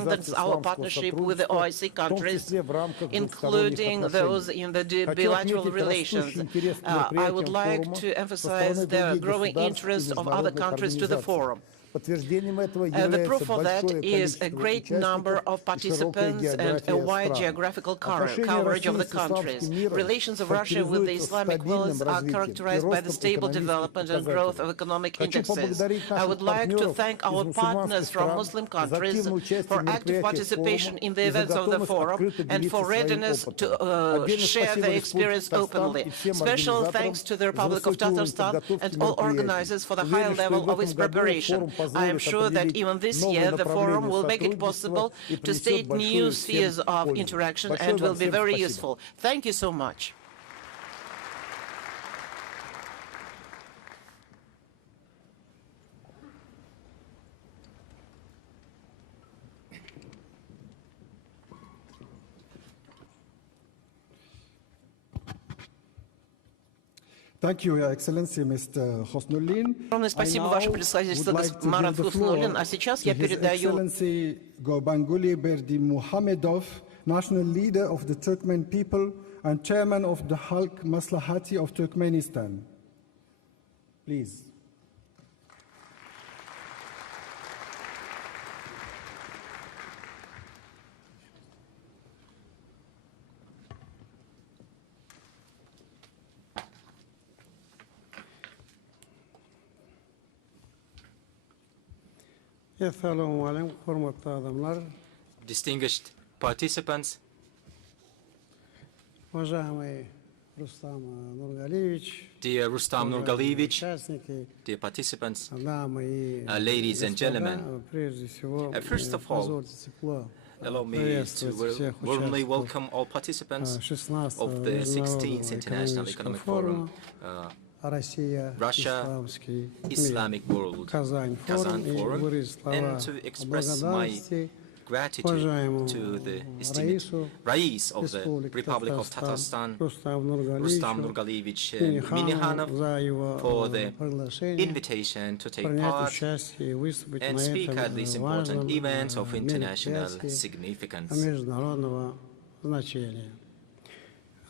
strengthens our partnership with the OIC countries, including those in the bilateral relations. I would like to emphasize the growing interest of other countries to the forum. The proof of that is a great number of participants and a wide geographical coverage of the countries. Relations of Russia with the Islamic world are characterized by the stable development and growth of economic indexes. I would like to thank our partners from Muslim countries for active participation in the events of the forum and for readiness to share their experience openly. Special thanks to the Republic of Tatarstan and all organizers for the high level of its preparation. I am sure that even this year the forum will make it possible to state new spheres of interaction and will be very useful. Thank you so much. Thank you, Your Excellency, Mr. Khusnullin. Огромное спасибо, Ваше Превосходительство, Марат Khusnullin. А сейчас я передаю Excellency Gurbanguly Berdimuhamedov, National Leader of the Turkmen people and Chairman of the Halk Maslahati of Turkmenistan. Please. Distinguished participants, dear Rustam Nurgaliyevich, dear participants, ladies and gentlemen, first of all, allow me to warmly welcome all participants of the 16th International Economic Forum, Russia-Islamic World KazanForum, and to express my gratitude to the esteemed Rais of the Republic of Tatarstan, Rustam Nurgaliyevich Minnikhanov, for the invitation to take part and speak at this important event of international significance.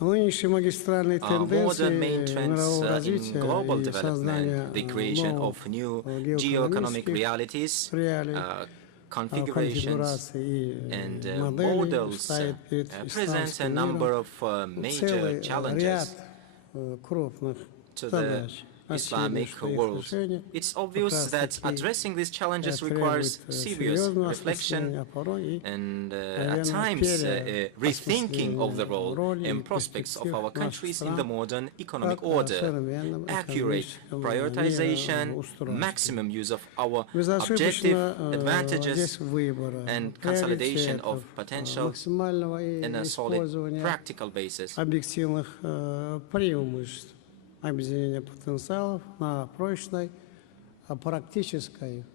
Modern main trends in global development, the creation of new geo-economic realities, configurations and models present a number of major challenges to the Islamic world. It's obvious that addressing these challenges requires serious reflection and at times rethinking of the role and prospects of our countries in the modern economic order, accurate prioritization, maximum use of our objective advantages, and consolidation of potential in a solid practical basis. Объединение потенциалов на прочной, практической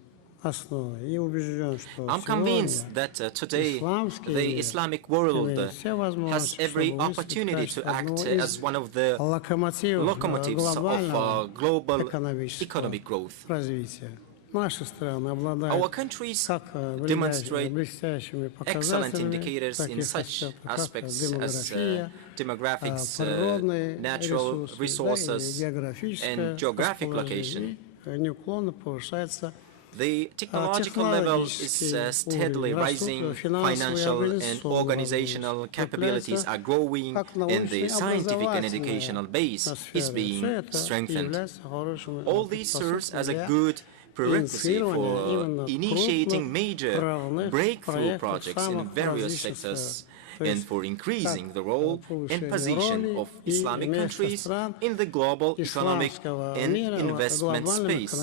основе. И убежден, что I'm convinced that today the Islamic world has every opportunity to act as one of the locomotives of global economic growth. Our countries demonstrate excellent indicators in such aspects as demographics, natural resources, and geographic location. The technological level is steadily rising, financial and organizational capabilities are growing, and the scientific and educational base is being strengthened. All this serves as a good prerequisite for initiating major breakthrough projects in various sectors and for increasing the role and position of Islamic countries in the global economic and investment space.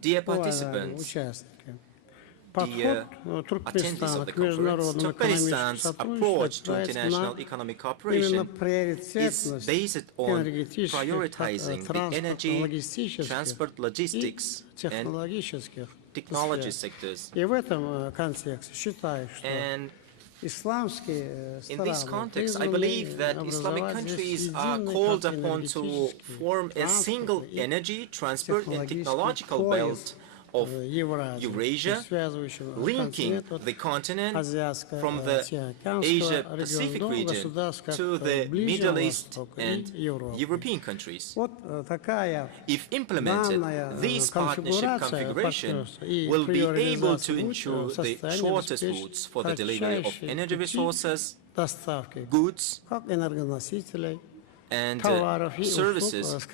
Dear participants, dear attendees of the conference, Turkmenistan's approach to international economic cooperation is based on prioritizing the energy, transport, logistics, and technology sectors. And In this context, I believe that Islamic countries are called upon to form a single energy, transport and technological belt of Eurasia, linking the continent from the Asia-Pacific region to the Middle East and European countries. If implemented, this partnership configuration will be able to ensure the shortest routes for the delivery of energy resources, goods, and services,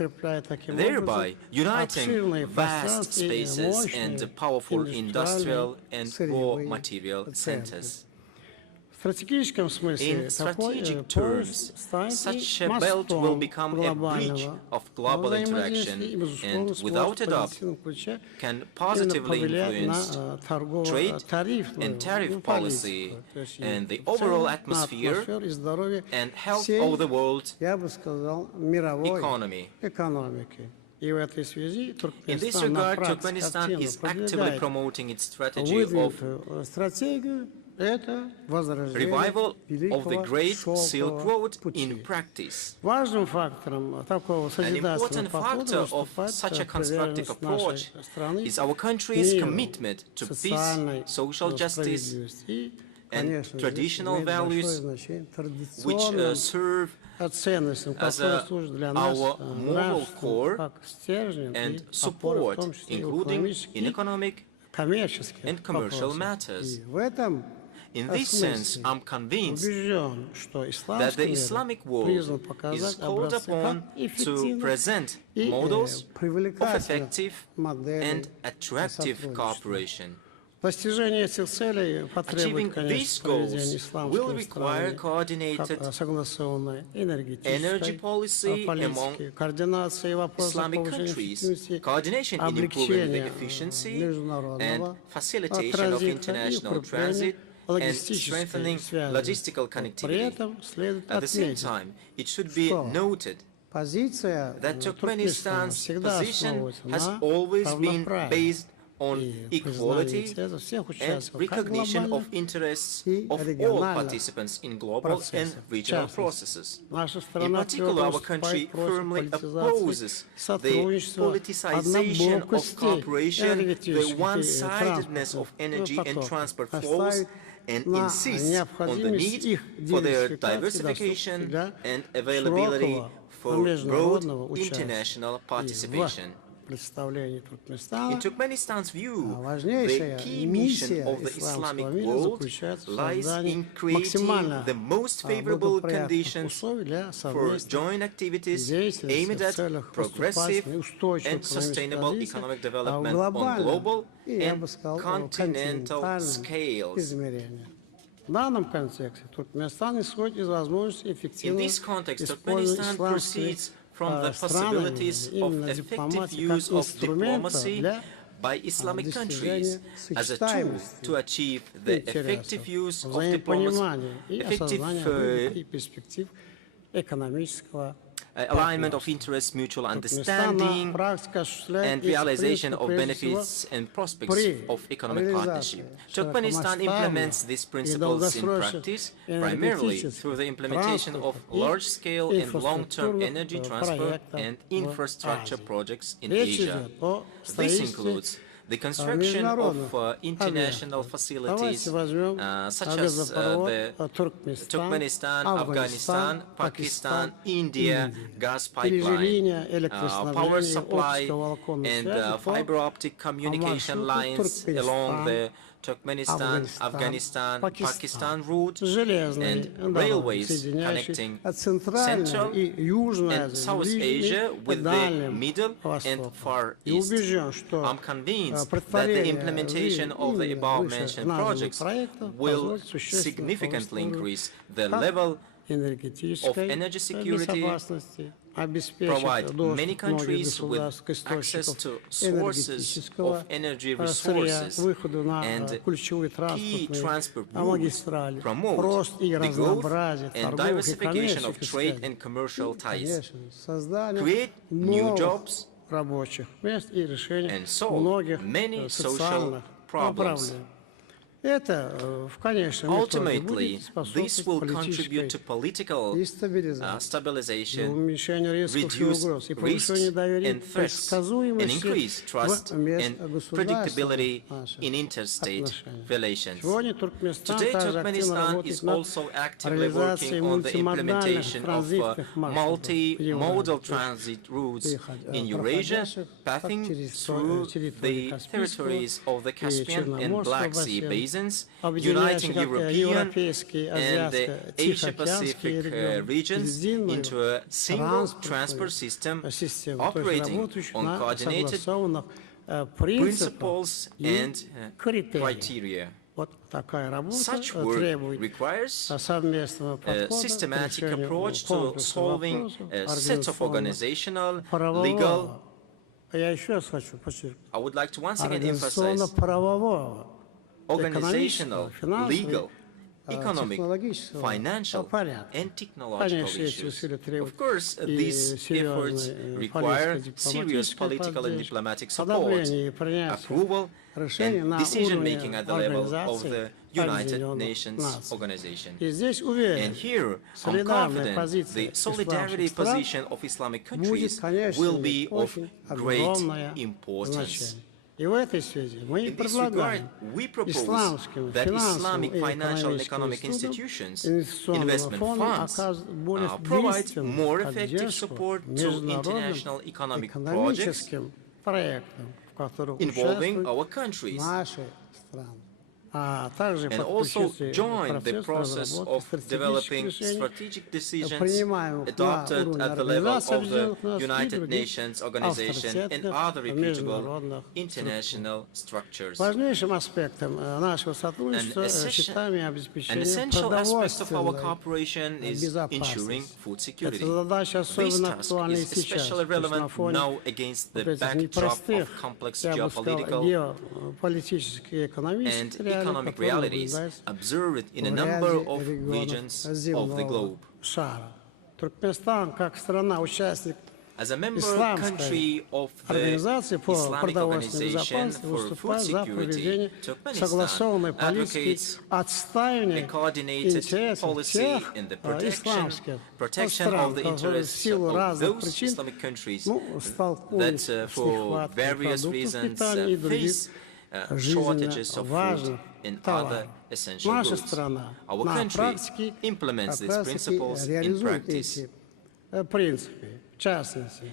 thereby uniting vast spaces and powerful industrial and raw material centers. In strategic terms, such a belt will become a bridge of global interaction and, without a doubt, can positively influence trade and tariff policy and the overall atmosphere and health of the world economy. In this regard, Turkmenistan is actively promoting its strategy of revival of the Great Silk Road in practice. An important factor of such a constructive approach is our country's commitment to peace, social justice, and traditional values which serve as our moral core and support, including in economic and commercial matters. In this sense, I'm convinced that the Islamic world is called upon to present models of effective and attractive cooperation. Achieving these goals will require coordinated energy policy among Islamic countries, coordination in improving the efficiency and facilitation of international transit, and strengthening logistical connectivity. At the same time, it should be noted that Turkmenistan's position has always been based on equality and recognition of interests of all participants in global and regional processes. In particular, our country firmly opposes the politicization of cooperation, the one-sidedness of energy and transport flows, and insists on the need for their diversification and availability for broad international participation. In Turkmenistan's view, the key mission of the Islamic world lies in creating the most favorable conditions for joint activities aimed at progressive and sustainable economic development on global and continental scales. In this context, Turkmenistan proceeds from the possibilities of effective use of diplomacy by Islamic countries as a tool to achieve the effective use of diplomacy, alignment of interests, mutual understanding, and realization of benefits and prospects of economic partnership. Turkmenistan implements these principles in practice, primarily through the implementation of large-scale and long-term energy transfer and infrastructure projects in Asia. This includes the construction of international facilities such as the Turkmenistan, Afghanistan, Pakistan, India gas pipeline, power supply and fiber optic communication lines along the Turkmenistan, Afghanistan, Pakistan route, and railways connecting Central and South Asia with the Middle and Far East. I'm convinced that the implementation of the above-mentioned projects will significantly increase the level of energy security, provide many countries with access to sources of energy resources and key transport routes, promote the growth and diversification of trade and commercial ties, create new jobs, and solve many social problems. Ultimately, this will contribute to political stabilization, reduce risks and threats, and increase trust and predictability in interstate relations. Today, Turkmenistan is also actively working on the implementation of multimodal transit routes in Eurasia, passing through the territories of the Caspian and Black Sea basins, uniting European and the Asia-Pacific regions into a single transport system operating on coordinated principles and criteria. Such work requires a systematic approach to solving a set of organizational, legal, I would like to once again emphasize, organizational, legal, economic, financial, and technological issues. Of course, these efforts require serious political and diplomatic support, approval, and decision-making at the level of the United Nations Organization. And here, I'm confident the solidarity position of Islamic countries will be of great importance. In this regard, we propose that Islamic financial and economic institutions, investment funds, provide more effective support to international economic projects involving our countries, and also join the process of developing strategic decisions adopted at the level of the United Nations Organization and other reputable international structures. An essential aspect of our cooperation is ensuring food security. This task is especially relevant now against the backdrop of complex geopolitical and economic realities observed in a number of regions of the globe. As a member country of the Islamic Organization for Food Security, Turkmenistan advocates a coordinated policy in the protection of the interests of those Islamic countries that for various reasons face shortages of food and other essential goods. Our country implements these principles in practice.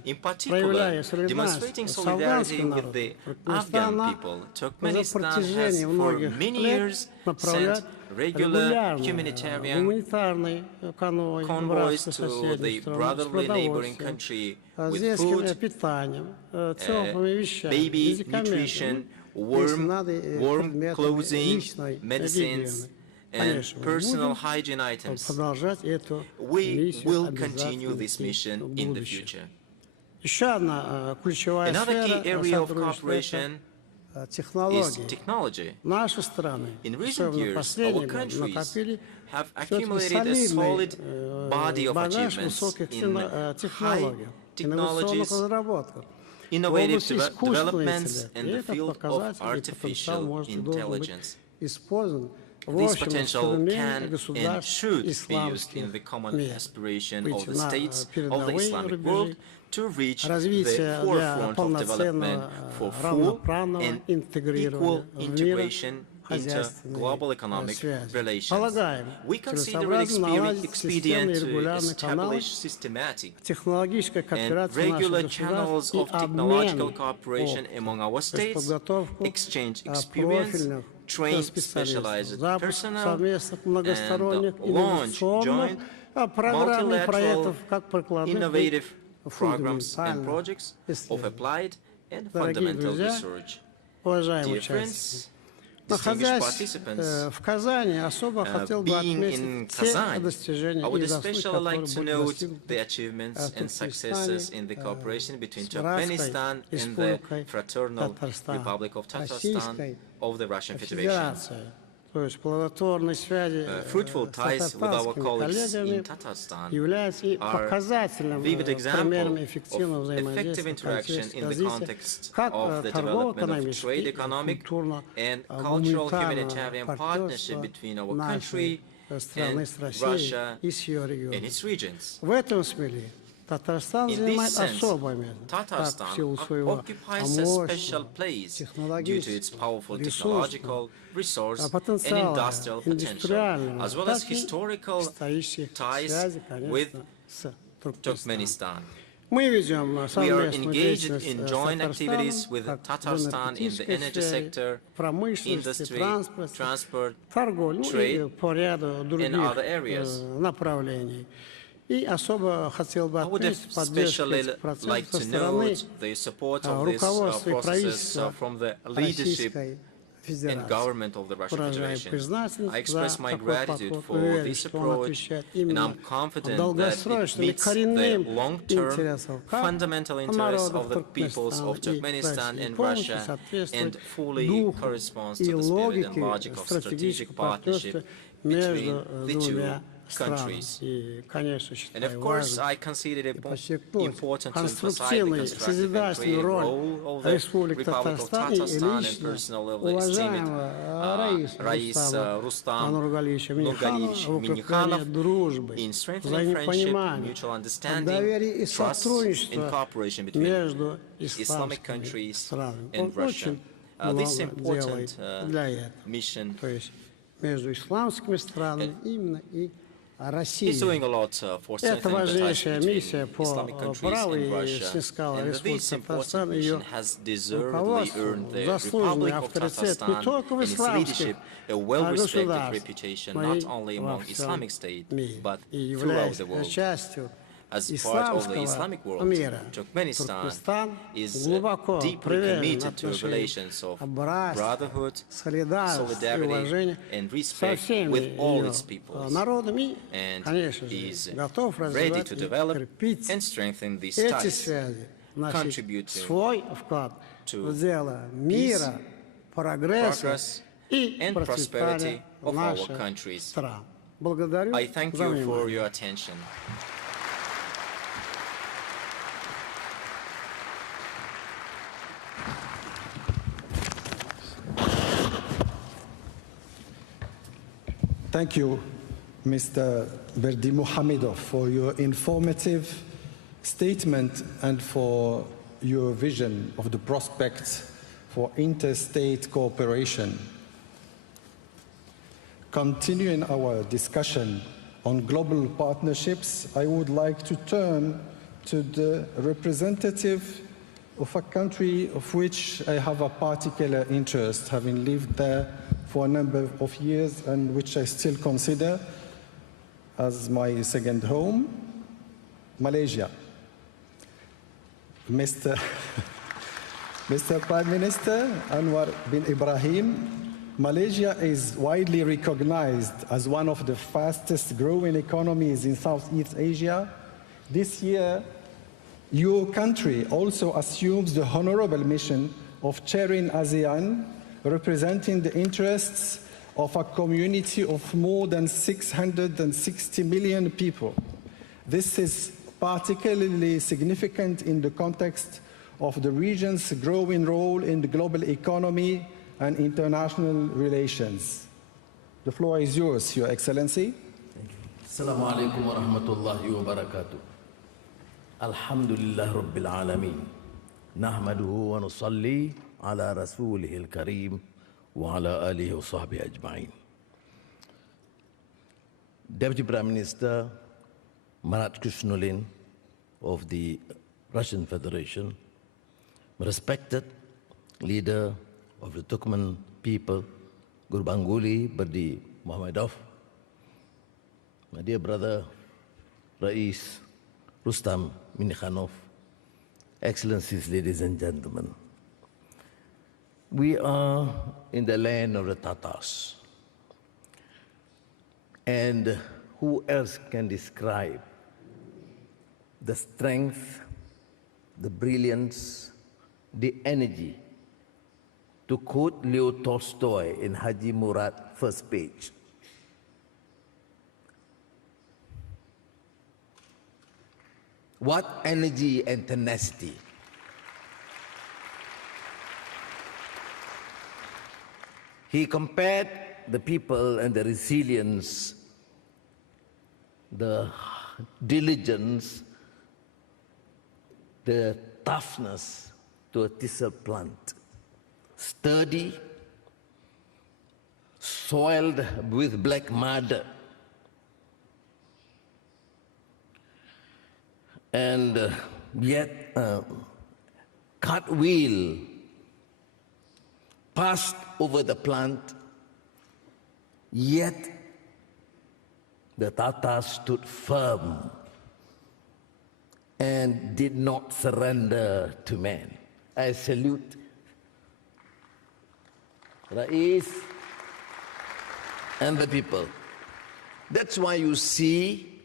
In particular, demonstrating solidarity with the Afghan people, Turkmenistan has for many years sent regular humanitarian convoys to the brotherly neighboring country with food, baby nutrition, warm clothing, medicines, and personal hygiene items. We will continue this mission in the future. Another key area of cooperation is technology. In recent years, our countries have accumulated a solid body of achievements in high technologies, innovative developments in the field of artificial intelligence. This potential can and should be used in the common aspiration of the states of the Islamic world to reach the forefront of development for full and equal integration into global economic relations. We consider it expedient to establish systematic and regular channels of technological cooperation among our states, exchange experience, train specialized personnel, and launch joint multilateral innovative programs and projects of applied and fundamental research. Dear friends, distinguished participants, being in Kazan, I would especially like to note the achievements and successes in the cooperation between Turkmenistan and the Fraternal Republic of Tatarstan of the Russian Federation. Fruitful ties with our colleagues in Tatarstan are vivid example of effective interaction in the context of the development of trade, economic, and cultural humanitarian partnership between our country and Russia and its regions. In this sense, Tatarstan occupies a special place due to its powerful technological, resource, and industrial potential, as well as historical ties with Turkmenistan. We are engaged in joint activities with Tatarstan in the energy sector, industry, transport, trade, and other areas. I would especially like to note the support of these processes from the leadership and government of the Russian Federation. I express my gratitude for this approach, and I'm confident that it meets the long-term fundamental interests of the peoples of Turkmenistan and Russia and fully corresponds to the spirit and logic of strategic partnership between the two countries. And of course, I consider it important to emphasize the constructive and creative role of the Republic of Tatarstan and personal of the esteemed Rais Rustam Nurgaliyevich Minnikhanov in strengthening friendship, mutual understanding, trust, and cooperation between Islamic countries and Russia. This important mission is doing a lot for strengthening the ties between Islamic countries and Russia, and this important mission has deservedly earned the Republic of Tatarstan and its leadership a well-respected reputation not only among Islamic states but throughout the world. As part of the Islamic world, Turkmenistan is deeply committed to relations of brotherhood, solidarity, and respect with all its peoples, and is ready to develop and strengthen these ties, contributing to peace, progress, and prosperity of our countries. I thank you for your attention. Thank you, Mr. Berdimuhamedov, for your informative statement and for your vision of the prospects for interstate cooperation. Continuing our discussion on global partnerships, I would like to turn to the representative of a country of which I have a particular interest, having lived there for a number of years and which I still consider as my second home, Malaysia. Mr. Prime Minister Anwar bin Ibrahim, Malaysia is widely recognized as one of the fastest growing economies in Southeast Asia. This year, your country also assumes the honorable mission of chairing ASEAN, representing the interests of a community of more than 660 million people. This is particularly significant in the context of the region's growing role in the global economy and international relations. The floor is yours, Your Excellency. Assalamu alaikum wa rahmatullahi wa barakatuh. Alhamdulillah Rabbil Alameen. Nahmaduhu wa nusalli ala Rasulih al-Kareem wa ala alihi wa sahbihi ajma'in. Deputy Prime Minister Marat Khusnullin of the Russian Federation, respected leader of the Turkmen people, Gurbanguly Berdi Muhamedov, my dear brother Rais Rustam Minnikhanov, Excellencies, ladies and gentlemen. We are in the land of the Tatars. And who else can describe the strength, the brilliance, the energy to quote Leo Tolstoy in Haji Murat, first page. What energy and tenacity. He compared the people and the resilience, the diligence, the toughness to a thistle plant. Sturdy, soiled with black mud, and yet cartwheel passed over the plant, yet the Tatars stood firm and did not surrender to man. I salute Rais and the people. That's why you see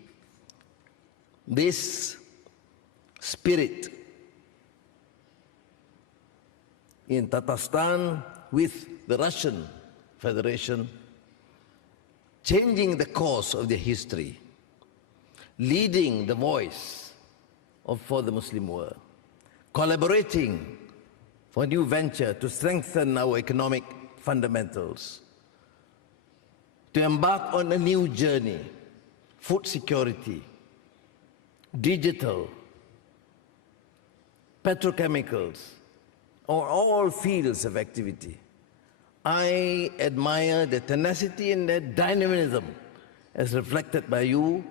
this spirit in Tatarstan with the Russian Federation, changing the course of their history, leading the voice for the Muslim world, collaborating for a new venture to strengthen our economic fundamentals, to embark on a new journey, food security, digital, petrochemicals, or all fields of activity. I admire the tenacity and the dynamism as reflected by you,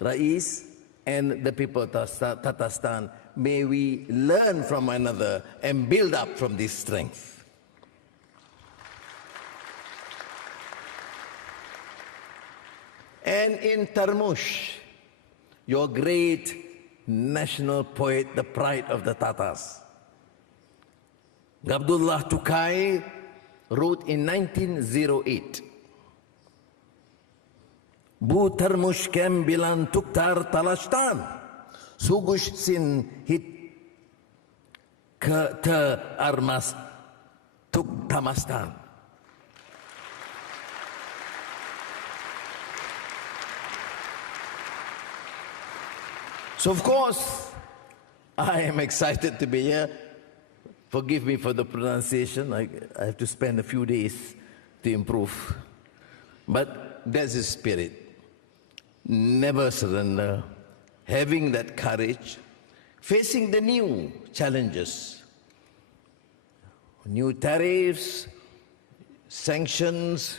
Rais, and the people of Tatarstan. May we learn from one another and build up from this strength. And in Tarmush, your great national poet, the pride of the Tatars, Abdullah Tukai wrote in 1908, Bu Tarmush kem bilan tuktar Talastan, sugush sin hit ke te armas tuk Tamastan. So of course, I am excited to be here. Forgive me for the pronunciation. I have to spend a few days to improve. But that's the spirit. Never surrender. Having that courage. Facing the new challenges. New tariffs, sanctions,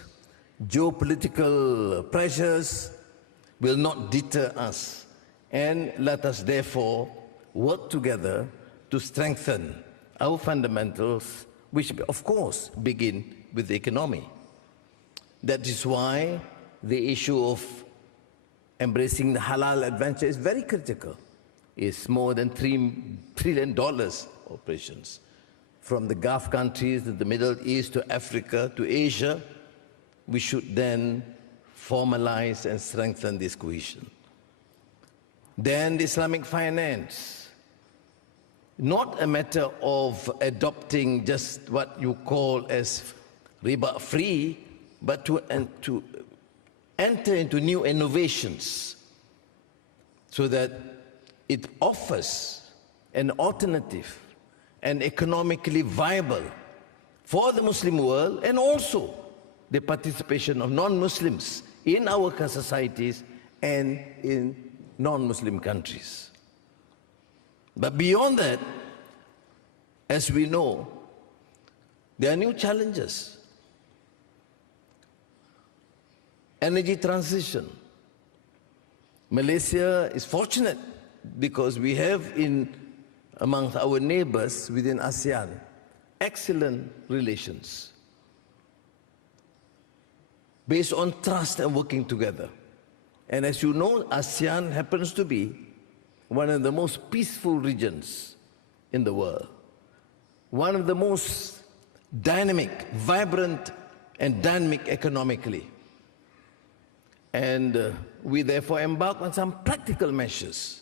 geopolitical pressures will not deter us. And let us therefore work together to strengthen our fundamentals, which of course begin with the economy. That is why the issue of embracing the halal adventure is very critical. It's more than $3 trillion operations. From the Gulf countries to the Middle East to Africa to Asia, we should then formalize and strengthen this cohesion. Then the Islamic finance, not a matter of adopting just what you call as riba free, but to enter into new innovations so that it offers an alternative and economically viable for the Muslim world and also the participation of non-Muslims in our societies and in non-Muslim countries. But beyond that, as we know, there are new challenges. Energy transition. Malaysia is fortunate because we have among our neighbors within ASEAN excellent relations based on trust and working together. And as you know, ASEAN happens to be one of the most peaceful regions in the world, one of the most dynamic, vibrant, and dynamic economically. And we therefore embark on some practical measures,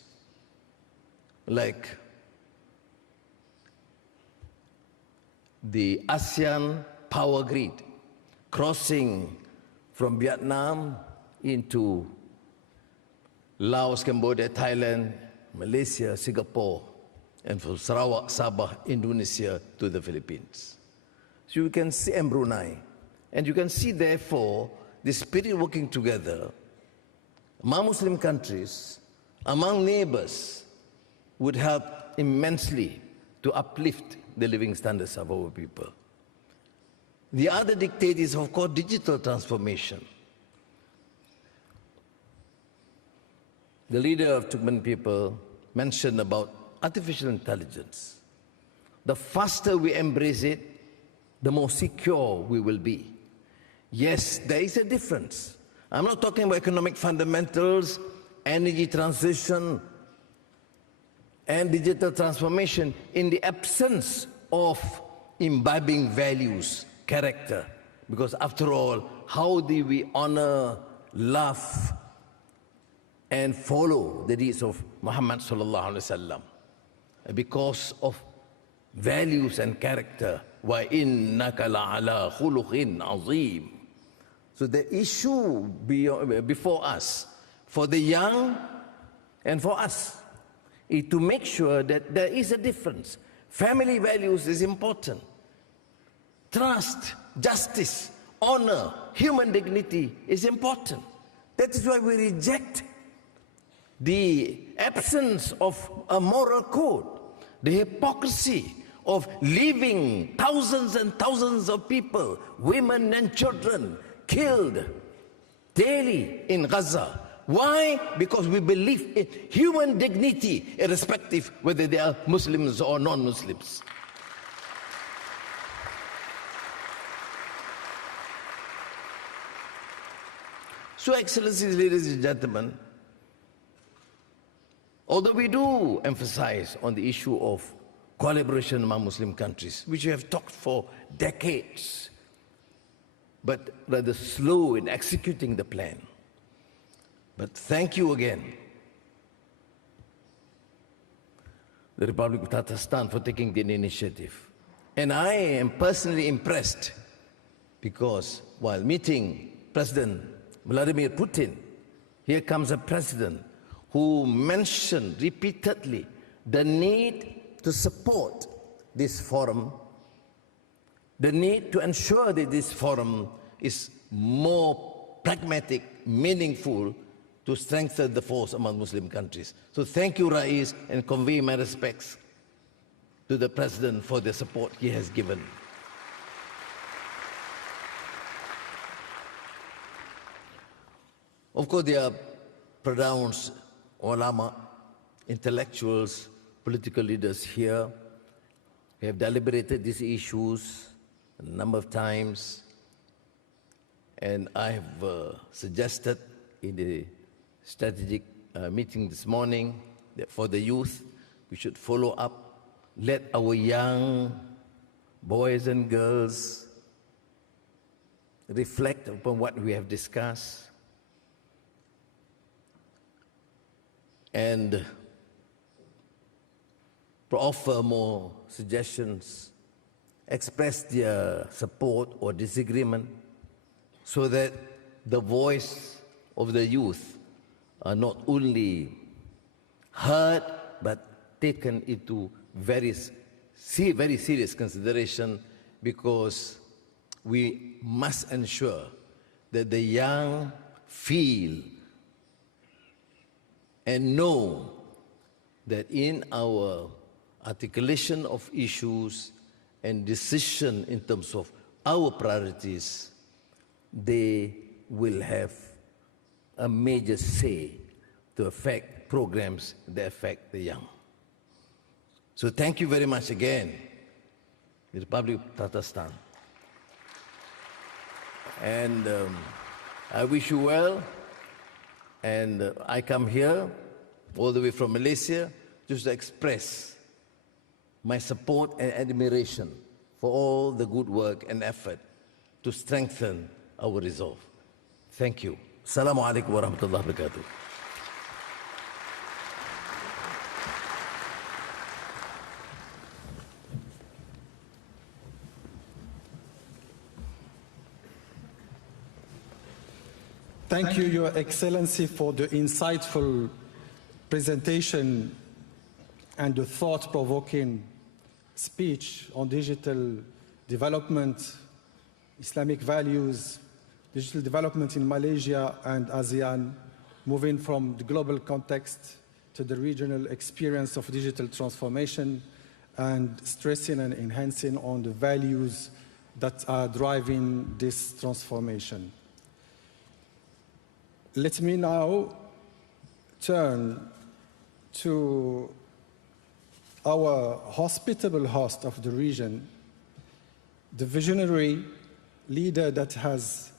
like the ASEAN power grid, crossing from Vietnam into Laos, Cambodia, Thailand, Malaysia, Singapore, and from Sarawak, Sabah, Indonesia to the Philippines. So you can see, and Brunei. And you can see, therefore, the spirit working together among Muslim countries, among neighbors, would help immensely to uplift the living standards of our people. The other dictate is, of course, digital transformation. The leader of Turkmen people mentioned about artificial intelligence. The faster we embrace it, the more secure we will be. Yes, there is a difference. I'm not talking about economic fundamentals, energy transition, and digital transformation in the absence of imbibing values, character. Because after all, how do we honor, love, and follow the deeds of Muhammad sallallahu alaihi wasallam? Because of values and character. Wa innaka la'ala khuluqin azim. So the issue before us, for the young and for us, is to make sure that there is a difference. Family values is important. Trust, justice, honor, human dignity is important. That is why we reject the absence of a moral code, the hypocrisy of leaving thousands and thousands of people, women and children, killed daily in Gaza. Why? Because we believe in human dignity, irrespective whether they are Muslims or non-Muslims. So, Excellencies, ladies and gentlemen, although we do emphasize on the issue of collaboration among Muslim countries, which we have talked for decades, but rather slow in executing the plan. But thank you again, the Republic of Tatarstan, for taking the initiative. And I am personally impressed because while meeting President Vladimir Putin, here comes a president who mentioned repeatedly the need to support this forum, the need to ensure that this forum is more pragmatic, meaningful, to strengthen the force among Muslim countries. So thank you, Rais, and convey my respects to the President for the support he has given. Of course, there are pronounced ulama, intellectuals, political leaders here. We have deliberated these issues a number of times, and I have suggested in the strategic meeting this morning that for the youth, we should follow up, let our young boys and girls reflect upon what we have discussed and offer more suggestions, express their support or disagreement, so that the voice of the youth are not only heard but taken into very serious consideration, because we must ensure that the young feel and know that in our articulation of issues and decision in terms of our priorities, they will have a major say to affect programs that affect the young. So thank you very much again, the Republic of Tatarstan. And I wish you well. And I come here all the way from Malaysia just to express my support and admiration for all the good work and effort to strengthen our resolve. Thank you. Assalamu alaikum wa rahmatullahi wa barakatuh. Thank you, Your Excellency, for the insightful presentation and the thought-provoking speech on digital development, Islamic values, digital development in Malaysia and ASEAN, moving from the global context to the regional experience of digital transformation, and stressing and enhancing on the values that are driving this transformation. Let me now turn to our hospitable host of the region, the visionary leader that has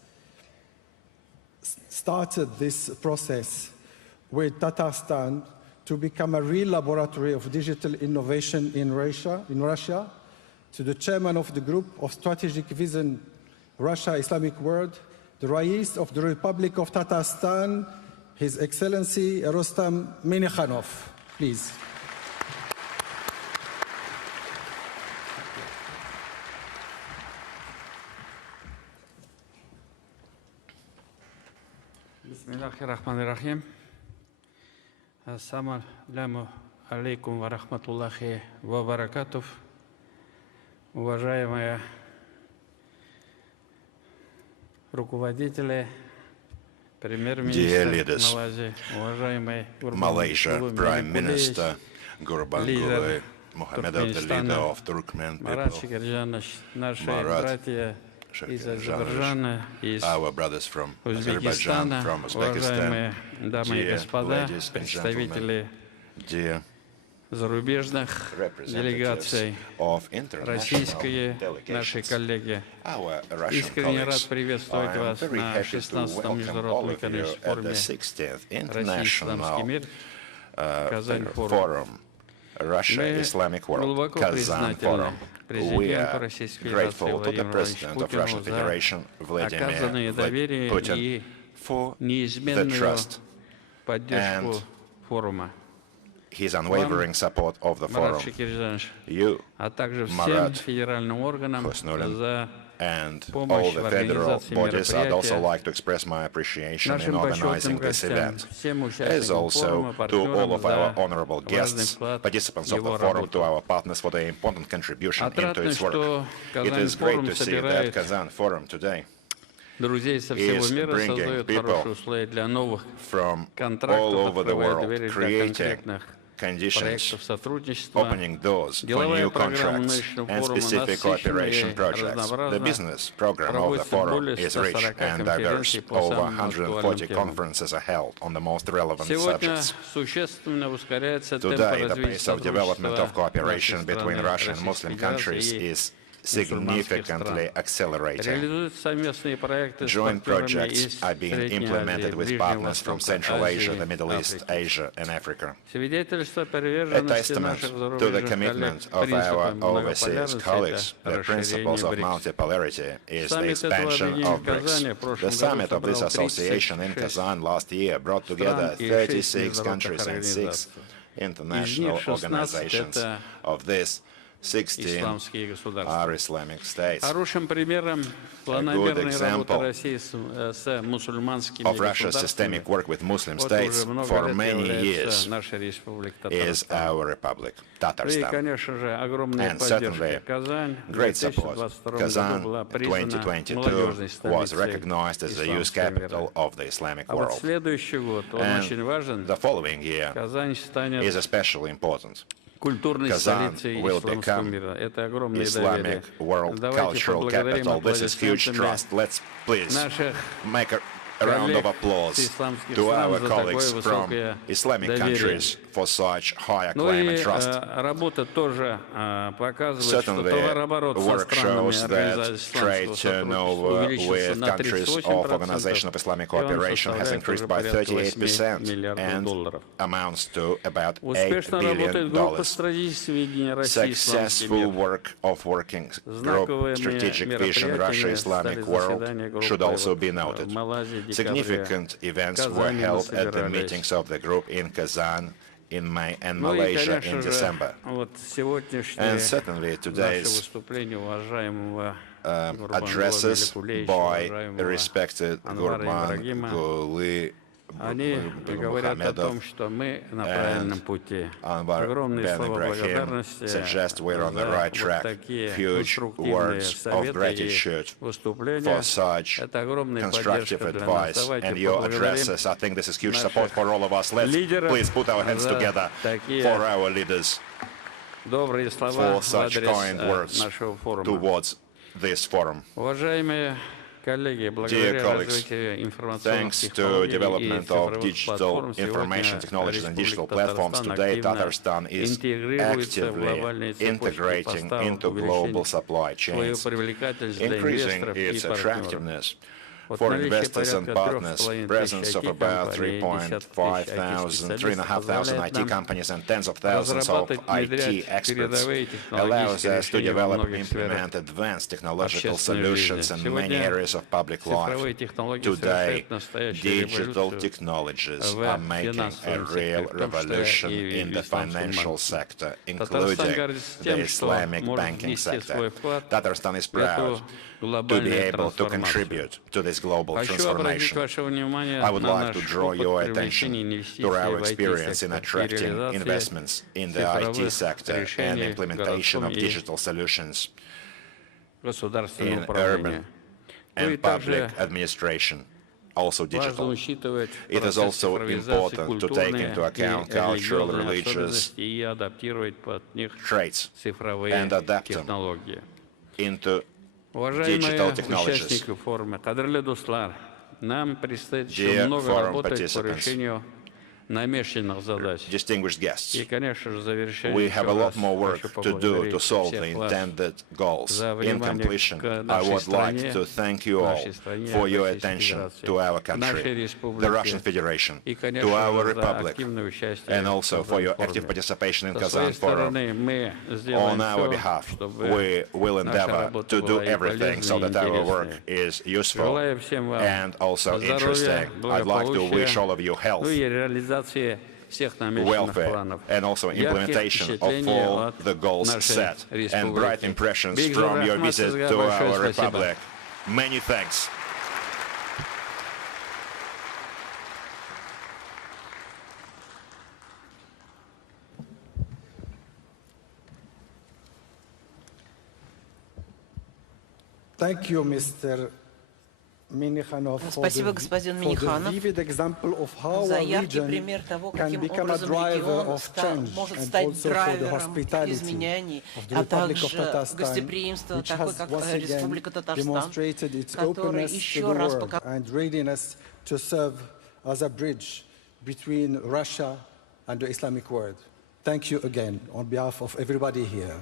started this process with Tatarstan to become a real laboratory of digital innovation in Russia, to the chairman of the Group of Strategic Vision Russia-Islamic World, the Rais of the Republic of Tatarstan, His Excellency Rustam Minnikhanov, please. Bismillahirrahmanirrahim. Assalamu алейкум ва рахматуллахи ва баракатух. Уважаемые руководители, премьер-министр Малайзии, уважаемый Malaysia Prime Minister Gurbanguly Muhammadov, the leader of Turkmen people, Marat, из Азербайджана, из our brothers from Azerbaijan, Узбекистана, from уважаемые Uzbekistan, дамы и dear господа, ladies and представители gentlemen, dear зарубежных делегаций, of international российские наши delegations. коллеги. Our Russian Искренне рад colleagues, приветствовать I am вас very на happy to 16-м welcome all международном of you экономическом at the форуме 60th Российский-Исламский мир, International Казань-форум. Forum, Russia-Islamic World Глубоко KazanForum. признательны We президенту are Российской Федерации grateful to the Владимиру President of Russian Путину за Federation, оказанное Vladimir доверие Putin, и for the неизменную trust поддержку and форума. his unwavering support of the Марат forum. Шакиржанович, You, а также всем Marat, федеральным органам Khusnullin, за and помощь all в the federal организации bodies, I'd also мероприятия, like to express my appreciation in нашим organizing почетным this гостям, event, всем as участникам also форума, to all партнерам of our за honorable важный guests, вклад participants в of the его forum, to работу. our partners for their important contribution into Отрадно, its work. что It is great Казан-форум to see that собирает Kazan Forum today друзей со всего is мира, bringing создает people хорошие условия для новых from all контрактов, over the открывает world, двери для creating конкретных conditions, проектов сотрудничества. opening doors for Деловая new программа contracts нынешнего and форума specific насыщенная cooperation и projects. The разнообразна. business program of the Проводится forum более is 140 rich and diverse. конференций по Over самым 140 актуальным темам. conferences are held on the most relevant Сегодня subjects. существенно ускоряется темп Today, the развития pace of development of сотрудничества cooperation нашей between страны, Russia and Российской Muslim countries Федерации и is мусульманских significantly стран. accelerating. Реализуют совместные проекты с Joint партнерами projects из are being Средней implemented Азии, with Ближнего partners from Востока, Central Asia, Азии, the Middle East, Африки. Asia, and Africa. Свидетельство A приверженности testament наших to the зарубежных commitment коллег of our принципам overseas многополярности colleagues, — это the principles расширение of БРИКС. multipolarity is the Саммит этого expansion объединения of в Казани в BRICS. прошлом The году summit of this собрал association in 36 Kazan last year brought together стран и 6 36 countries and международных 6 организаций. international Из них 16 organizations. это Of this, 16 исламские государства. are Islamic states. Хорошим примером планомерной работы России с мусульманскими Of Russia's государствами systemic work with Muslim вот states уже много for лет many является years наша республика is Татарстан. our republic, И, Tatarstan. конечно же, огромная And certainly, поддержка. Казань в Great support. 2022 году Kazan была признана 2022 молодежной was столицей recognized as the youth исламского мира. capital of the Islamic А вот world. следующий год, он очень And важен. the following year Казань станет is especially important. культурной Kazan столицей will исламского become мира. Это огромное доверие. Islamic world Давайте cultural поблагодарим capital. This is huge аплодисментами trust. Let's please наших make a round of коллег applause с исламских to стран our за такое colleagues from высокое Islamic доверие. countries for such high Ну acclaim и and trust. работа тоже показывает, что Certainly, товарооборот со work странами shows that организации trade исламского сотрудничества turnover увеличился with на countries of 38%, Organization of Islamic и он Cooperation has составляет increased уже by порядка 38% 8 миллиардов and долларов. amounts to about $8 Успешно работает группа billion. стратегического видения России исламский Successful мир. work of working group Знаковыми Strategic Vision мероприятиями Russia-Islamic стали World заседания группы should also вот be в noted. Малайзии в декабре. Significant events were Казани мы held at the собирались. meetings of the group in Kazan in May and Malaysia in December. And certainly today's addresses by respected Gurban Guli Muhammadov and Anwar Ben Ibrahim suggest we're on the right track. Huge words of gratitude for such constructive advice and your addresses. I think this is huge support for all of us. Let's please put our hands together for our leaders for such kind words towards this forum. Dear colleagues, thanks to development of digital information technologies and digital platforms, today Tatarstan is actively integrating into global supply chains, increasing its attractiveness for investors and partners. Presence of about 3,500 IT companies and tens of thousands of IT experts allows us to develop and implement advanced technological solutions in many areas of public life. Today, digital technologies are making a real revolution in the financial sector, including the Islamic banking sector. Tatarstan is proud to be able to contribute to this global transformation. I would like to draw your attention to our experience in attracting investments in the IT sector and implementation of digital solutions in urban and public administration, also digital. It is also important to take into account cultural, religious traits and adapt them into digital technologies. Dear forum participants, distinguished guests, we have a lot more work to do to solve the intended goals. In completion, I would like to thank you all for your attention to our country, the Russian Federation, to our republic, and also for your active participation in KazanForum. On our behalf, we will endeavor to do everything so that our work is useful and also interesting. I'd like to wish all of you health, welfare, and also implementation of all the goals set, and bright impressions from your visit to our republic. Many thanks. Thank you, Mr. Minnikhanov, Спасибо, господин Минникhanов, за яркий пример того, каким образом регион может стать драйвером изменений, а также гостеприимства, такой как Республика Татарстан, который еще раз показал as a bridge between Russia and the Islamic world. Thank you again on behalf of everybody here.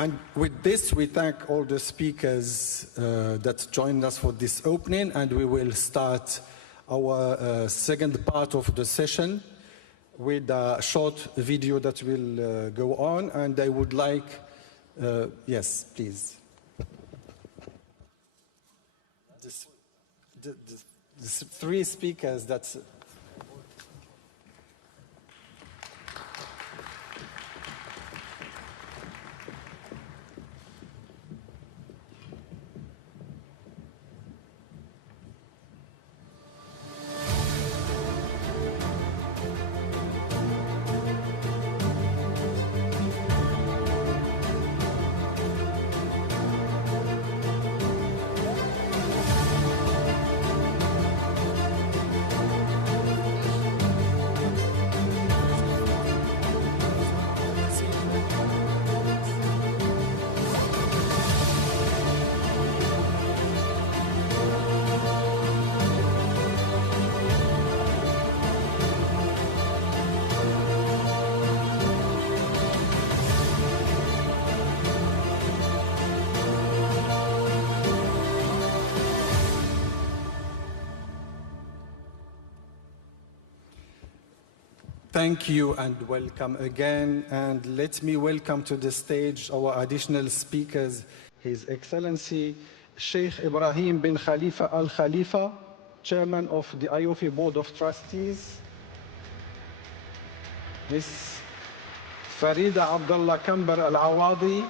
And with this, we thank all the speakers that joined us for this opening, and we will start our second part of the session with a short video that will go on, and I would like, yes, please. The three speakers that Thank you and welcome again. And let me welcome to the stage our additional speakers, His Excellency Sheikh Ibrahim bin Khalifa Al Khalifa, Chairman of the IOFI Board of Trustees, Ms. Farida Abdullah Kambar Al-Awadi,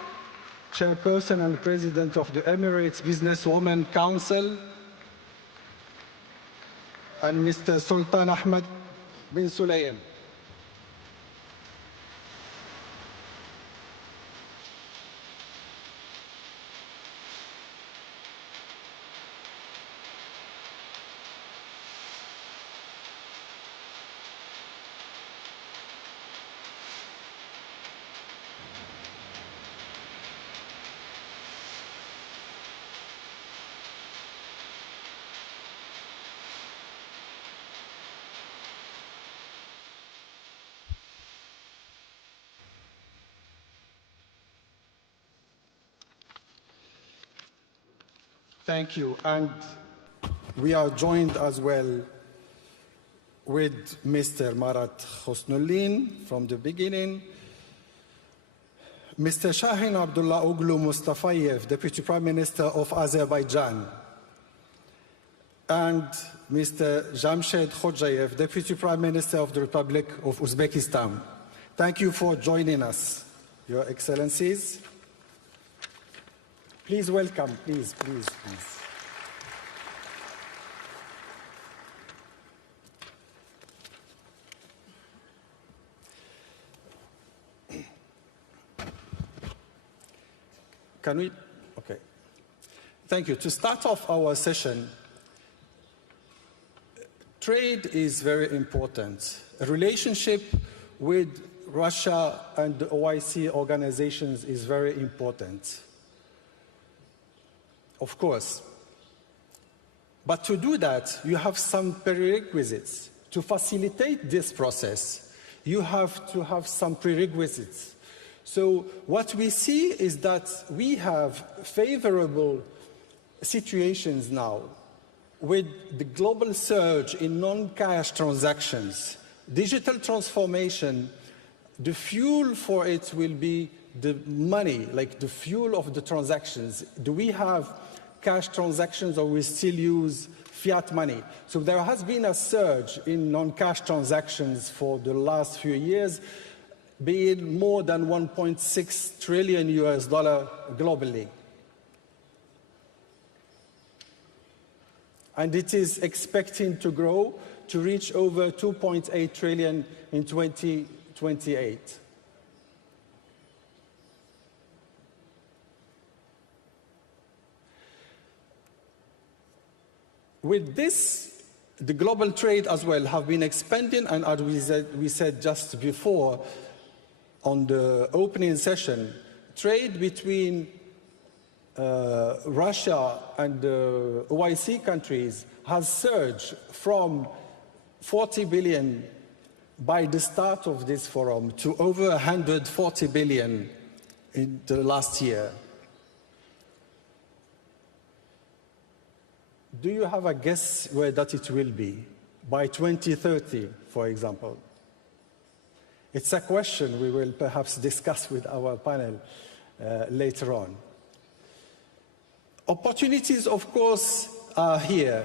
Chairperson and President of the Emirates Businesswomen Council, and Mr. Sultan Ahmed bin Sulayem. Thank you. And we are joined as well with Mr. Marat Khusnullin from the beginning, Mr. Shahin Abdullah Oglu Mustafayev, Deputy Prime Minister of Azerbaijan, and Mr. Jamshed Khojayev, Deputy Prime Minister of the Republic of Uzbekistan. Thank you for joining us, Your Excellencies. Please welcome, please. Can we? Okay. Thank you. To start off our session, trade is very important. A relationship with Russia and the OIC organizations is very important. Of course. But to do that, you have some prerequisites. To facilitate this process, you have to have some prerequisites. So what we see is that we have favorable situations now with the global surge in non-cash transactions. Digital transformation, the fuel for it will be the money, like the fuel of the transactions. Do we have cash transactions or we still use fiat money? So there has been a surge in non-cash transactions for the last few years, being more than $1.6 trillion globally. And it is expecting to grow to reach over 2.8 trillion in 2028. With this, the global trade as well have been expanding, and as we said just before on the opening session, trade between Russia and the OIC countries has surged from 40 billion by the start of this forum to over 140 billion in the last year. Do you have a guess where that it will be by 2030, for example? It's a question we will perhaps discuss with our panel later on. Opportunities, of course, are here,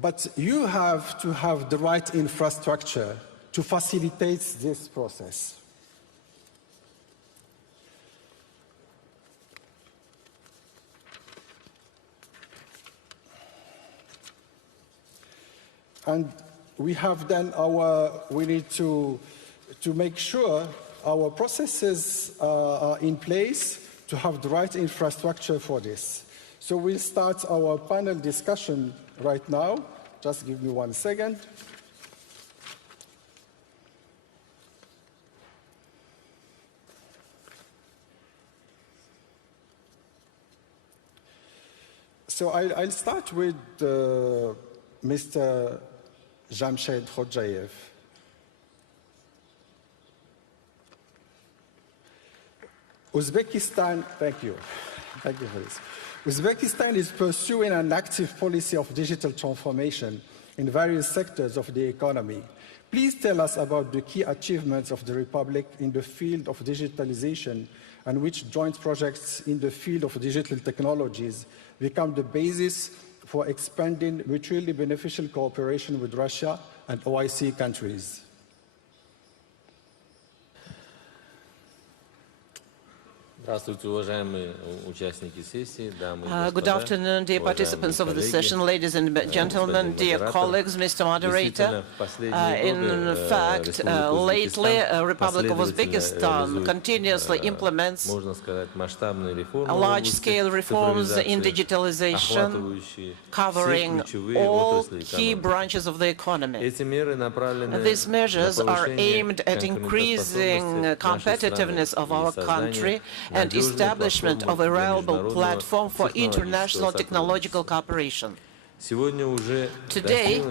but you have to have the right infrastructure to facilitate this process. And we have then we need to make sure our processes are in place to have the right infrastructure for this. So we'll start our panel discussion right now. Just give me 1 second. So I'll start with Mr. Jamshed Khojayev. Uzbekistan, thank you for this. Uzbekistan is pursuing an active policy of digital transformation in various sectors of the economy. Please tell us about the key achievements of the Republic in the field of digitalization and which joint projects in the field of digital technologies become the basis for expanding mutually beneficial cooperation with Russia and OIC countries. Good afternoon, dear participants of the session, ladies and gentlemen, dear colleagues, Mr. Moderator. In fact, lately, the Republic of Uzbekistan continuously implements large-scale reforms in digitalization, covering all key branches of the economy. These measures are aimed at increasing competitiveness of our country and establishment of a reliable platform for international technological cooperation. Today,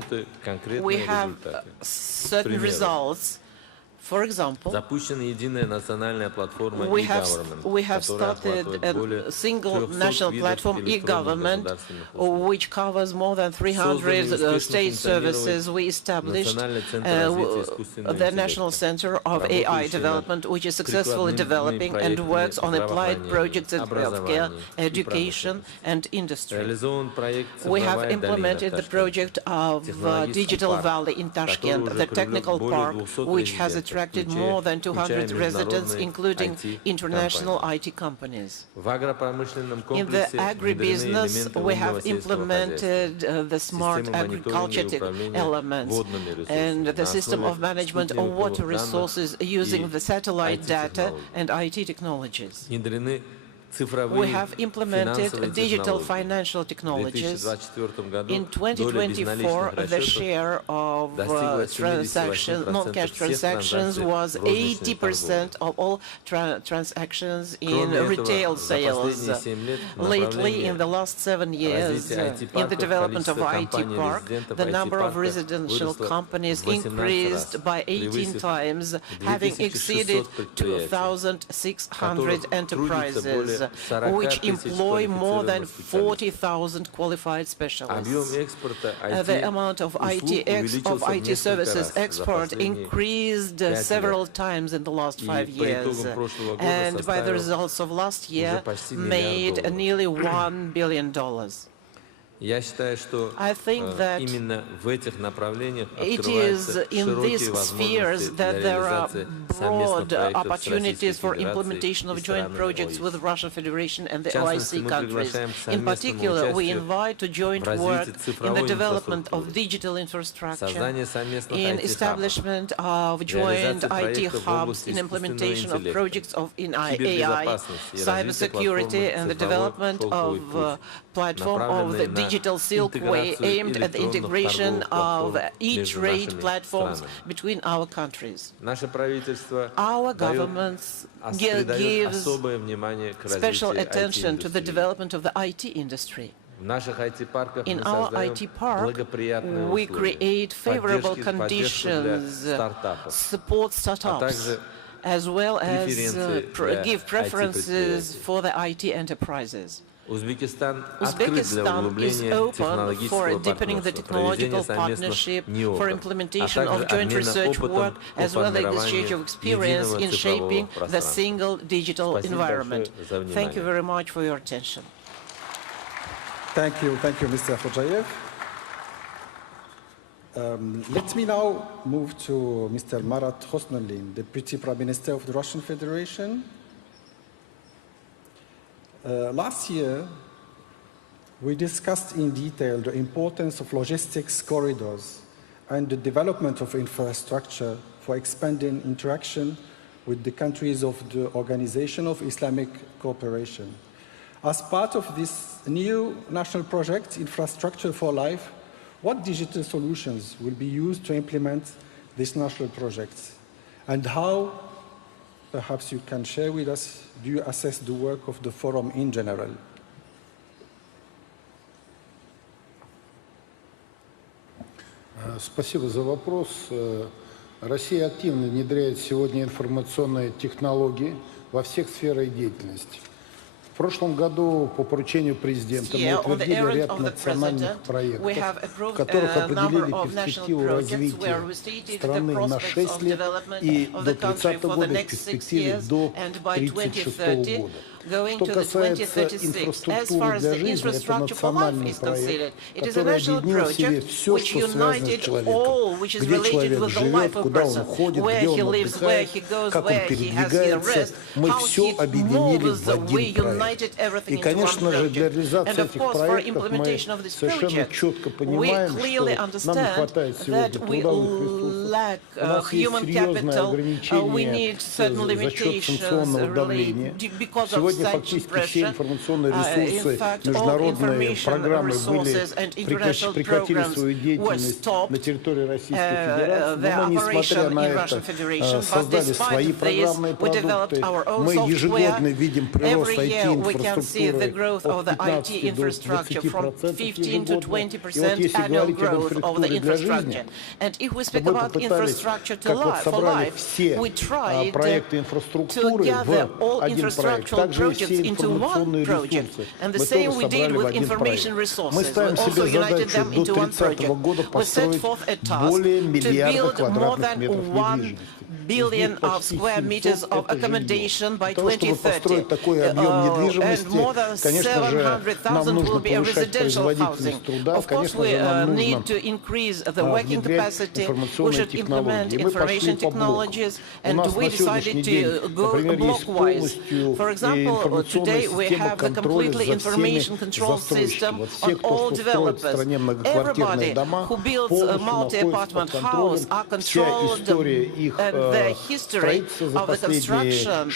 we have certain results. For example, we have started a single national platform, e-government, which covers more than 300 state services. We established the National Center of AI Development, which is successfully developing and works on applied projects in healthcare, education, and industry. We have implemented the project of Digital Valley in Tashkent, the technical park, which has attracted more than 200 residents, including international IT companies. In the agribusiness, we have implemented the smart agriculture elements and the system of management of water resources using the satellite data and IT technologies. We have implemented digital financial technologies. In 2024, the share of non-cash transactions was 80% of all transactions in retail sales. Lately, in the last 7 years, in the development of IT park, the number of residential companies increased by 18 times, having exceeded 2,600 enterprises, which employ more than 40,000 qualified specialists. The amount of IT services export increased several times in the last 5 years, and by the results of last year, made nearly $1 billion. I think that it is in these spheres that there are broad opportunities for implementation of joint projects with the Russian Federation and the OIC countries. In particular, we invite to joint work in the development of digital infrastructure, in establishment of joint IT hubs, in implementation of projects in AI, cybersecurity, and the development of platform of the Digital Silk Way aimed at the integration of e-trade platforms between our countries. Our governments gives special attention to the development of the IT industry. In our IT park, we create favorable conditions, support startups, as well as give preferences for the IT enterprises. Uzbekistan is open for deepening the technological partnership, for implementation of joint research work, as well as exchange of experience in shaping the single digital environment. Thank you very much for your attention. Thank you, Mr. Khudjayev. Let me now move to Mr. Marat Khusnullin, Deputy Prime Minister of the Russian Federation. Last year, we discussed in detail the importance of logistics corridors and the development of infrastructure for expanding interaction with the countries of the Organization of Islamic Cooperation. As part of this new national project, Infrastructure for Life, what digital solutions will be used to implement this national project? And how, perhaps you can share with us, do you assess the work of the forum in general? Спасибо за вопрос. Россия активно внедряет сегодня информационные технологии во всех сферах деятельности. В прошлом году по поручению президента мы утвердили ряд национальных проектов, в которых определили перспективу развития страны на 6 лет и до 30 года в перспективе до 36 года. going to the 2036. As far as the infrastructure for life is considered, it is a national project which united all which is related with the life of a person, where he lives, where he goes, where he has his rest, how he moves. We united everything into one project. And of course, for implementation of this project, we clearly understand that we lack human capital, we need certain limitations because of such pressure. In fact, all information resources and international programs were stopped, their operation in Russian Federation, but despite this, we developed our own software. Every year we can see the growth of the IT infrastructure from 15 to 20% annual growth of the infrastructure. And if we speak about infrastructure for life, we tried to gather all infrastructural projects into one project. And the same we did with information resources. We also united them into one project. We set forth a task to build more than 1 billion of square meters of accommodation by 2030, and more than 700,000 will be a residential housing. Of course, we need to increase the working capacity, we should implement information technologies, and we decided to go blockwise. For example, today we have a completely information control system on all developers. Everybody who builds a multi-apartment house are controlled, and the history of the construction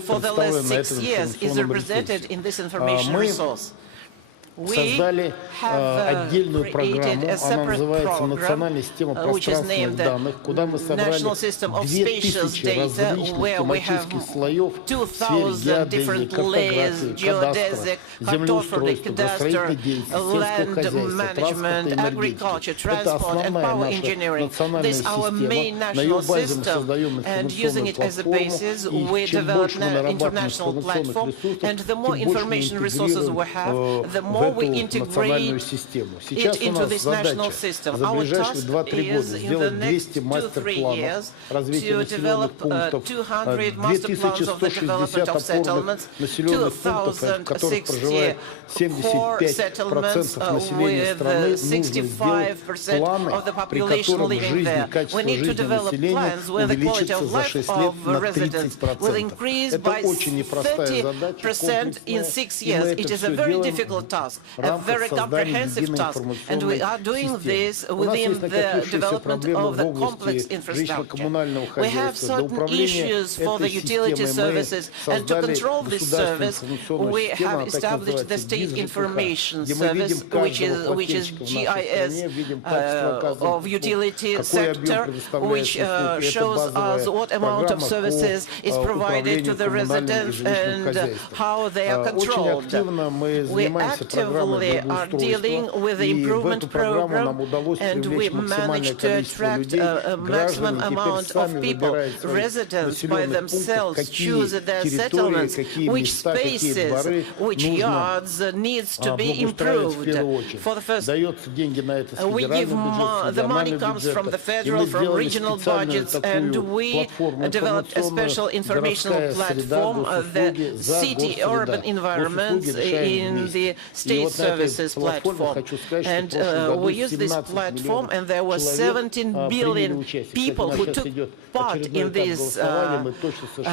for the last 6 years is represented in this information resource. We have created a separate program which is named the National System of Spacious Data, where we have 2,000 different layers: geodesic, cartography, cadastre, land management, agriculture, transport, and power engineering. This is our main national system, and using it as a basis, we developed an international platform, and the more information resources we have, the more we integrate it into this national system. Our task is in the next 2-3 years to develop 200 master plans of the development of settlements, 2,060 core settlements with 65% of the population living there. We need to develop plans where the quality of life of residents will increase by 30% in 6 years. It is a very difficult task, a very comprehensive task, and we are doing this within the development of the complex infrastructure. We have certain issues for the utility services, and to control this service, we have established the State Information Service, which is GIS of utility sector, which shows us what amount of services is provided to the residents and how they are controlled. We actively are dealing with the improvement program, and we managed to attract a maximum amount of people. Residents by themselves choose their settlements, which spaces, which yards needs to be improved. For the first, we give the money comes from the federal, from regional budgets, and we developed a special informational platform, the city urban environments in the state services platform. And we used this platform, and there were 17 billion people who took part in this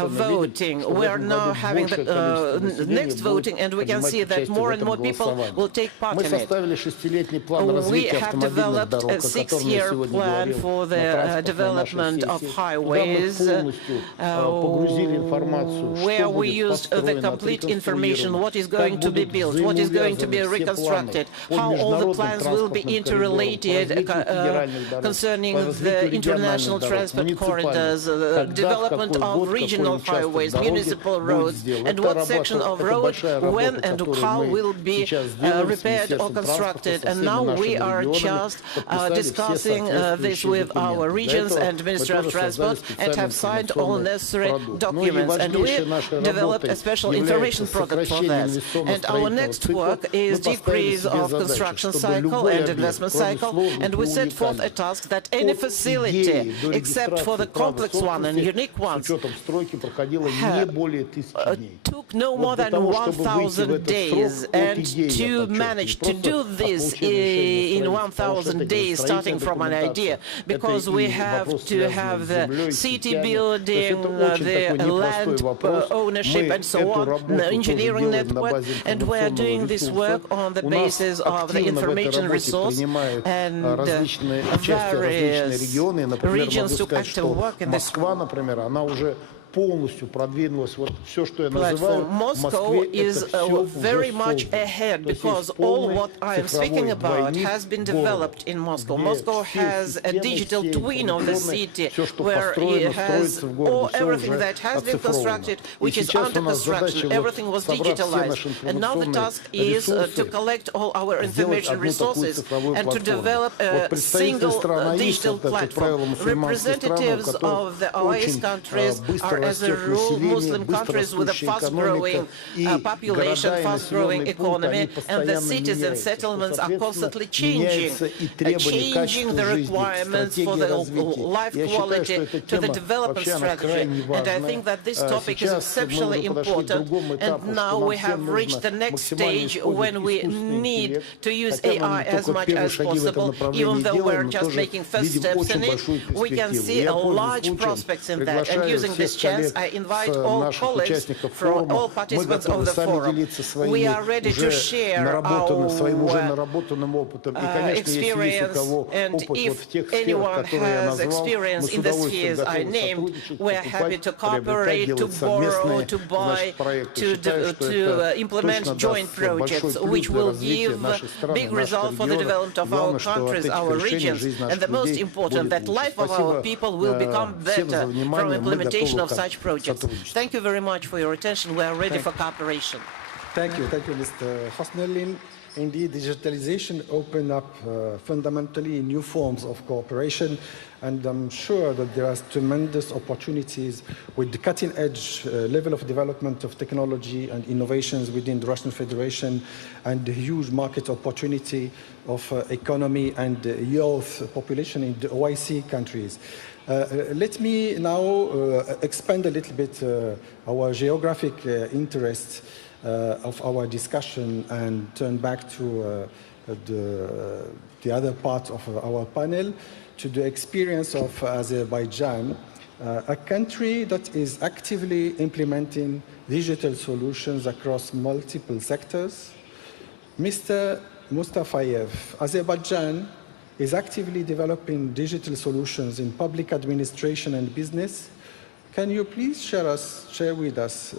voting. We are now having the next voting, and we can see that more and more people will take part in it. We have developed a 6-year plan for the development of highways, where we used the complete information: what is going to be built, what is going to be reconstructed, how all the plans will be interrelated concerning the international transport corridors, the development of regional highways, municipal roads, and what section of road, when and how will be repaired or constructed. And now we are just discussing this with our regions and Ministry of Transport, and have signed all necessary documents. And we developed a special information product for that. And our next work is decrease of construction cycle and investment cycle, and we set forth a task that any facility, except for the complex one and unique ones, took no more than 1,000 days, and to manage to do this in 1,000 days, starting from an idea, because we have to have the city building, the land ownership and so on, the engineering network, and we are doing this work on the basis of the information resource, and various regions took active work in this platform. Moscow is very much ahead, because all what I am speaking about has been developed in Moscow. Moscow has a digital twin of the city, where it has everything that has been constructed, which is under construction. Everything was digitalized. And now the task is to collect all our information resources and to develop a single digital platform. Representatives of the OAS countries are, as a rule, Muslim countries with a fast-growing population, fast-growing economy, and the cities and settlements are constantly changing the requirements for the life quality to the development strategy. And I think that this topic is exceptionally important. And now we have reached the next stage when we need to use AI as much as possible. Even though we're just making first steps in it, we can see a large prospects in that. And using this chance, I invite all colleagues from all participants of the forum. We are ready to share our experience, and if anyone has experience in the spheres I named, we're happy to cooperate, to borrow, to buy, to implement joint projects, which will give big result for the development of our countries, our regions, and the most important, that life of our people will become better from implementation of such projects. Thank you very much for your attention. We are ready for cooperation. Thank you, Mr. Khusnullin. Indeed, digitalization opened up fundamentally new forms of cooperation, and I'm sure that there are tremendous opportunities with the cutting-edge level of development of technology and innovations within the Russian Federation, and the huge market opportunity of economy and youth population in the OIC countries. Let me now expand a little bit our geographic interests of our discussion and turn back to the other part of our panel, to the experience of Azerbaijan, a country that is actively implementing digital solutions across multiple sectors. Mr. Mustafayev, Azerbaijan is actively developing digital solutions in public administration and business. Can you please share with us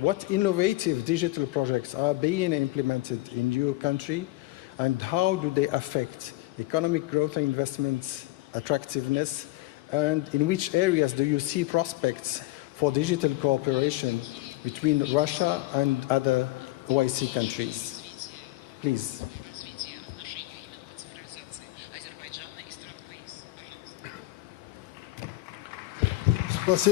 what innovative digital projects are being implemented in your country, and how do they affect economic growth and investments attractiveness, and in which areas do you see prospects for digital cooperation between Russia and other OIC countries? Please. Thank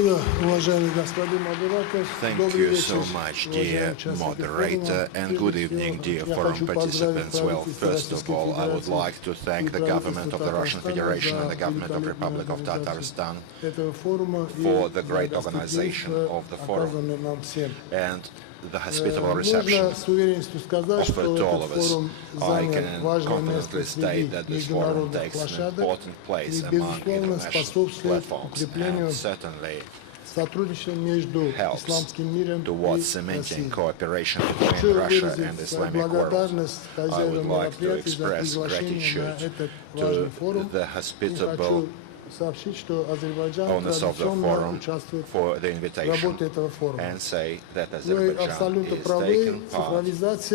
you so much, dear moderator, and good evening, dear forum participants. Well, first of all, I would like to thank the government of the Russian Federation and the government of the Republic of Tatarstan for the great organization of the forum and the hospitable reception offered to all of us. I can confidently state that this forum takes an important place among international platforms and certainly helps towards cementing cooperation between Russia and the Islamic world. I would like to express gratitude to the hospitable owners of the forum for the invitation and say that Azerbaijan is taking part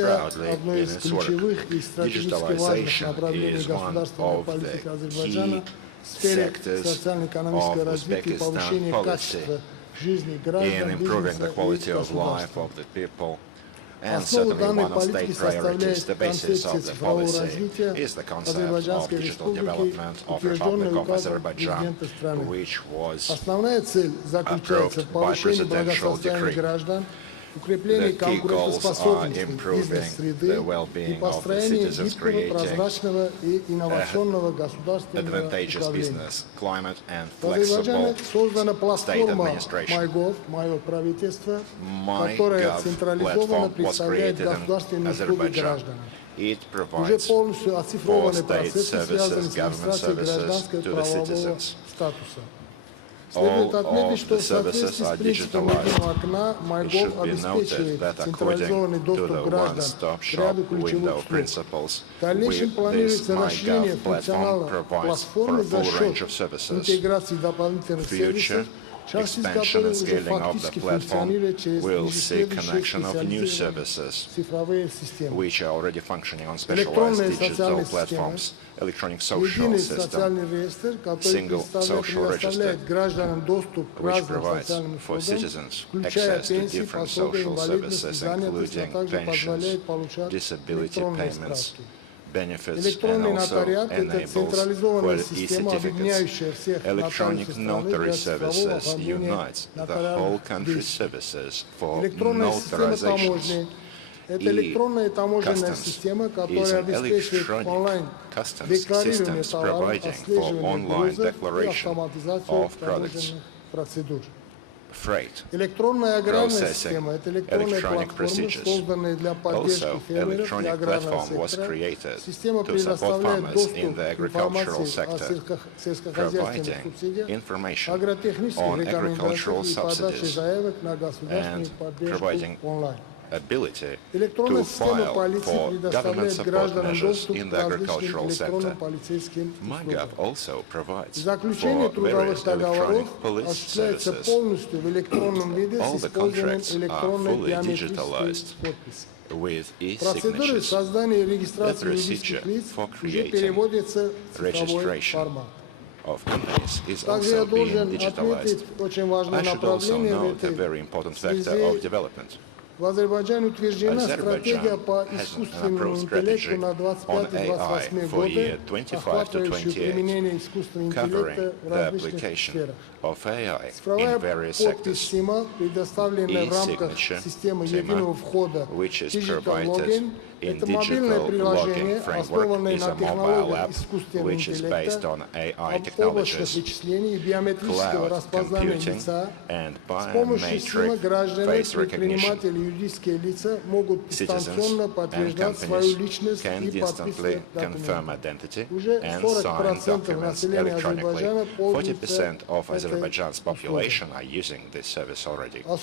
proudly in its work. Digitalization is one of the key sectors of Uzbekistan policy in improving the quality of life of the people. And certainly one of state priorities, the basis of the policy, is the concept of digital development of the Republic of Azerbaijan, which was approved by presidential decree. The key goals are improving the well-being of the citizens, creating advantageous business climate and flexible state administration. MyGov platform was created in Azerbaijan. It provides for state services, government services to the citizens. All of the services are digitalized. It should be noted that according to the one-stop shop window principles, with this MyGov platform provides for a full range of services. Future expansion and scaling of the platform will see connection of new services, which are already functioning on specialized digital platforms. Electronic social system, single social register, which provides for citizens access to different social services, including pensions, disability payments, benefits, and also enables quality certificates. Electronic notary services unites the whole country's services for notarizations. E-Customs is an electronic customs system providing for online declaration of products. Freight, processing, electronic procedures. Also, electronic platform was created to support farmers in the agricultural sector, providing information on agricultural subsidies and providing ability to file for government support measures in the agricultural sector. MyGov also provides for various electronic police services. All the contracts are fully digitalized with e-signatures. The procedure for creating registration of companies is also being digitalized. I should also note a very important factor of development. Azerbaijan has an approved strategy on AI for year 25 to 28, covering the application of AI in various sectors. E-signature, which is provided in digital logging framework, is a mobile app which is based on AI technologies, cloud computing, and biometric face recognition. Citizens and companies can instantly confirm identity and sign documents electronically. 40% of Azerbaijan's population are using this service already. Full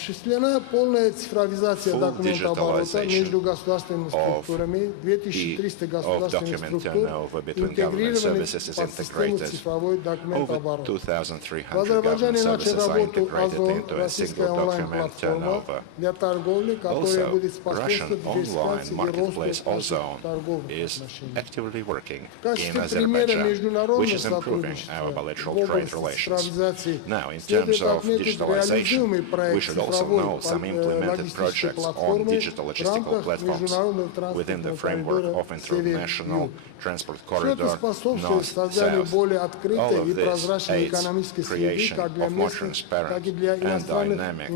digitalization of document turnover between government services is integrated. Over 2,300 government services are integrated into a single document turnover. Also, Russian online marketplace Ozone is actively working in Azerbaijan, which is improving our bilateral trade relations. Now, in terms of digitalization, we should also know some implemented projects on digital logistical platforms within the framework of International Transport Corridor North-South. All of this aids creation of more transparent and dynamic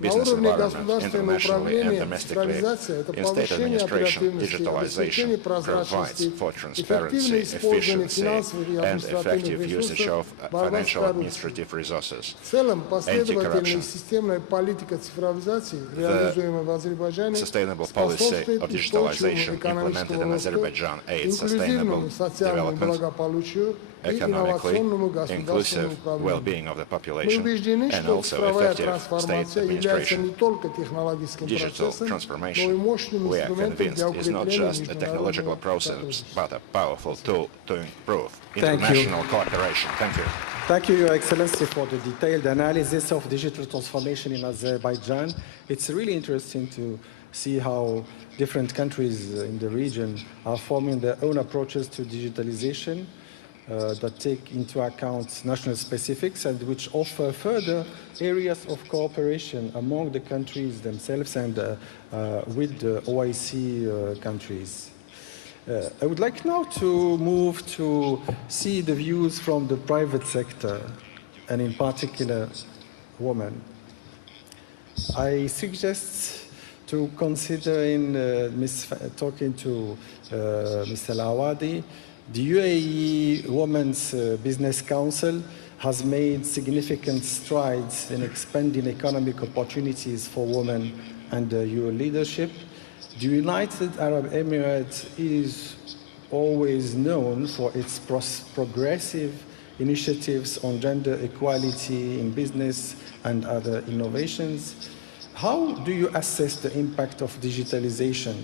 business environment internationally and domestically. In state administration, digitalization provides for transparency, efficiency, and effective usage of financial administrative resources. Anti-corruption. The sustainable policy of digitalization implemented in Azerbaijan aids sustainable development, economically inclusive well-being of the population, and also effective state administration. Digital transformation, we are convinced, is not just a technological process, but a powerful tool to improve international cooperation. Thank you. Thank you, Your Excellency, for the detailed analysis of digital transformation in Azerbaijan. It's really interesting to see how different countries in the region are forming their own approaches to digitalization that take into account national specifics and which offer further areas of cooperation among the countries themselves and with the OIC countries. I would like now to move to see the views from the private sector, and in particular, women. I suggest to consider in talking to Mr. Lawadi, the UAE Women's Business Council has made significant strides in expanding economic opportunities for women under your leadership. The United Arab Emirates is always known for its progressive initiatives on gender equality in business and other innovations. How do you assess the impact of digitalization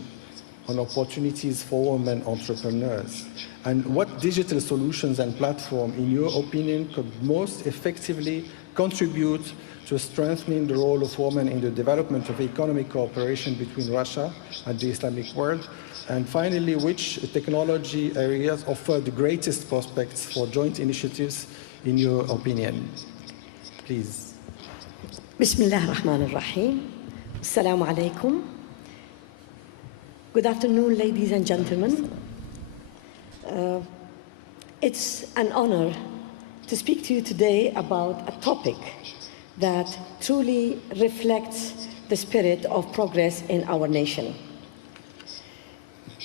on opportunities for women entrepreneurs? And what digital solutions and platforms, in your opinion, could most effectively contribute to strengthening the role of women in the development of economic cooperation between Russia and the Islamic world? And finally, which technology areas offer the greatest prospects for joint initiatives, in your opinion? Please. Bismillah ar-Rahman ar-Rahim. Assalamu alaikum. Good afternoon, ladies and gentlemen. It's an honor to speak to you today about a topic that truly reflects the spirit of progress in our nation.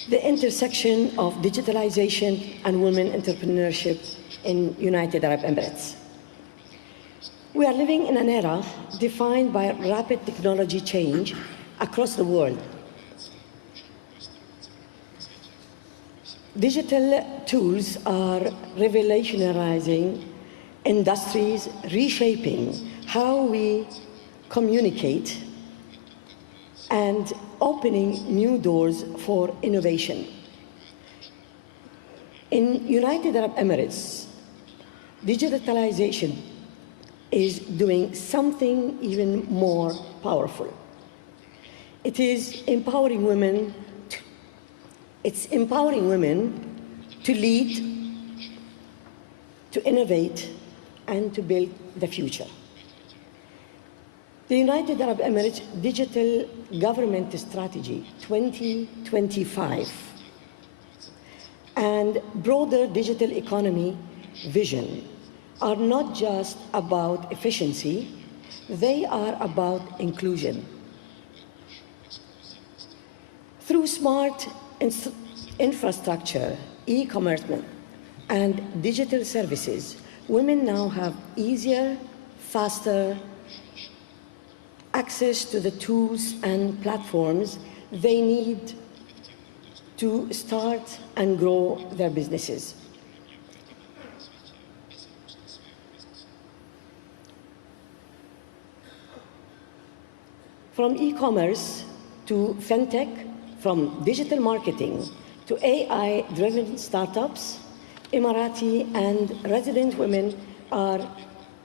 The intersection of digitalization and women entrepreneurship in United Arab Emirates. We are living in an era defined by rapid technology change across the world. Digital tools are revolutionizing industries, reshaping how we communicate, and opening new doors for innovation. In United Arab Emirates, digitalization is doing something even more powerful. It is empowering women. It's empowering women to lead, to innovate, and to build the future. The United Arab Emirates Digital Government Strategy 2025 and broader digital economy vision are not just about efficiency, they are about inclusion. Through smart infrastructure, e-commerce, and digital services, women now have easier, faster access to the tools and platforms they need to start and grow their businesses. From e-commerce to fintech, from digital marketing to AI-driven startups, Emirati and resident women are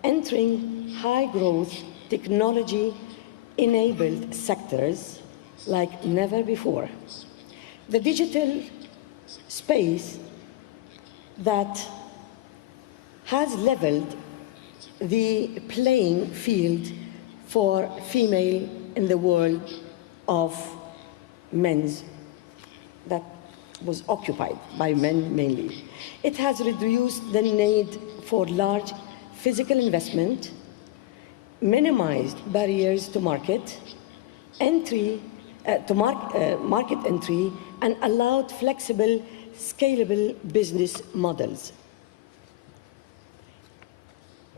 entering high-growth, technology-enabled sectors like never before. The digital space that has leveled the playing field for female in the world of men's that was occupied by men mainly. It has reduced the need for large physical investment, minimized barriers to market entry, market entry, and allowed flexible, scalable business models.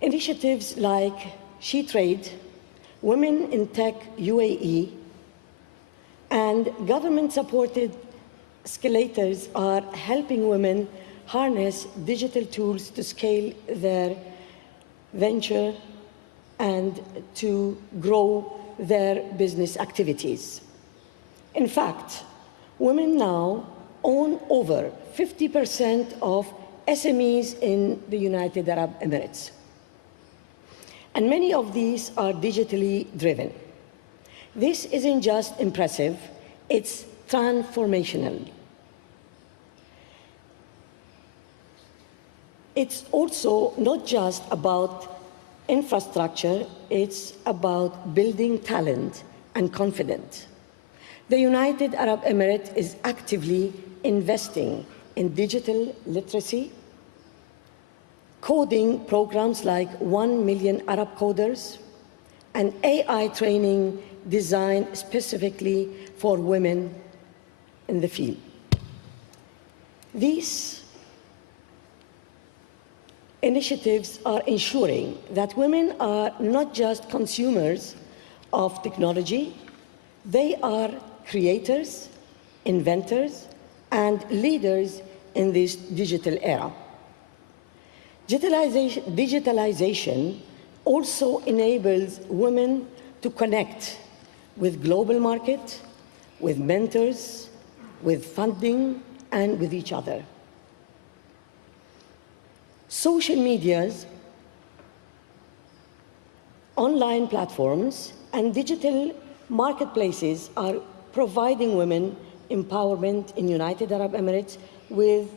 Initiatives like She Trade, Women in Tech UAE, and government-supported escalators are helping women harness digital tools to scale their venture and to grow their business activities. In fact, women now own over 50% of SMEs in the United Arab Emirates. And many of these are digitally driven. This isn't just impressive, it's transformational. It's also not just about infrastructure, it's about building talent and confidence. The United Arab Emirates is actively investing in digital literacy, coding programs like 1 million Arab coders, and AI training designed specifically for women in the field. These initiatives are ensuring that women are not just consumers of technology, they are creators, inventors, and leaders in this digital era. Digitalization also enables women to connect with global market, with mentors, with funding, and with each other. Social medias, online platforms, and digital marketplaces are providing women empowerment in United Arab Emirates with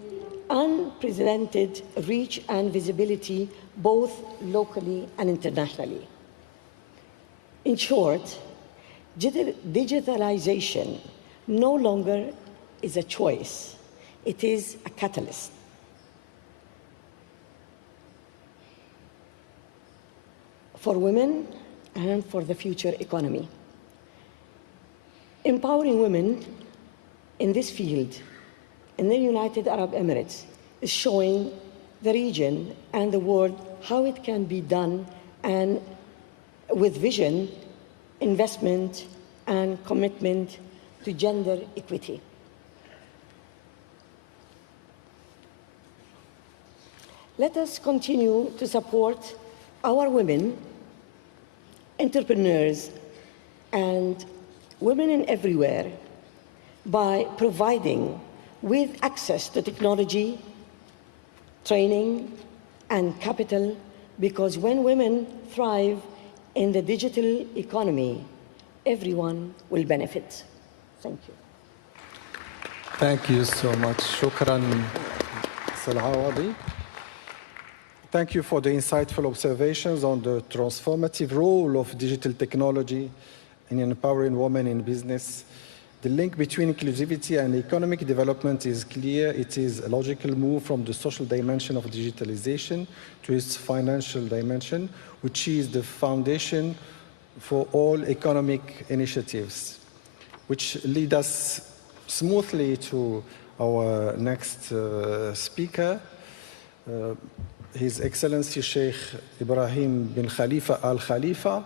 unprecedented reach and visibility, both locally and internationally. In short, digitalization no longer is a choice, it is a catalyst. For women and for the future economy. Empowering women in this field in the United Arab Emirates is showing the region and the world how it can be done, and with vision, investment, and commitment to gender equity. Let us continue to support our women, entrepreneurs, and women in everywhere by providing with access to technology, training, and capital, because when women thrive in the digital economy, everyone will benefit. Thank you. Thank you so much. Shukran, Salawadi. Thank you for the insightful observations on the transformative role of digital technology in empowering women in business. The link between inclusivity and economic development is clear. It is a logical move from the social dimension of digitalization to its financial dimension, which is the foundation for all economic initiatives, which lead us smoothly to our next speaker. His Excellency Sheikh Ibrahim bin Khalifa Al Khalifa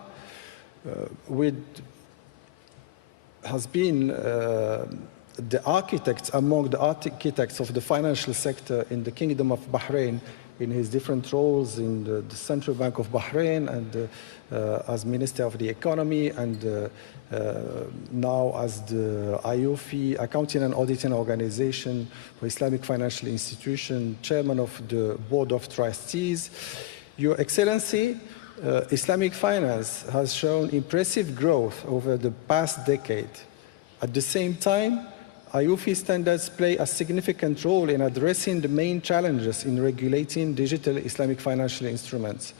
has been among the architects of the financial sector in the Kingdom of Bahrain in his different roles in the Central Bank of Bahrain and as Minister of the Economy, and now as the IOFI, Accounting and Auditing Organization for Islamic Financial Institution, Chairman of the Board of Trustees. Your Excellency, Islamic finance has shown impressive growth over the past decade. At the same time, IOFI standards play a significant role in addressing the main challenges in regulating digital Islamic financial instruments.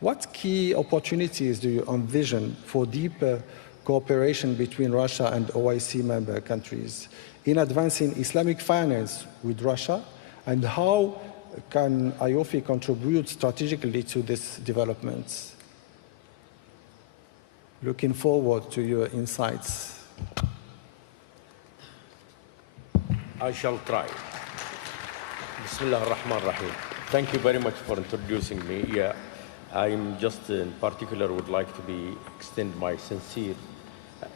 What key opportunities do you envision for deeper cooperation between Russia and OIC member countries in advancing Islamic finance with Russia, and how can IOFI contribute strategically to these developments? Looking forward to your insights. I shall try. Bismillah ar-Rahman ar-Rahim. Thank you very much for introducing me. Yeah, I'm just in particular would like to extend my sincere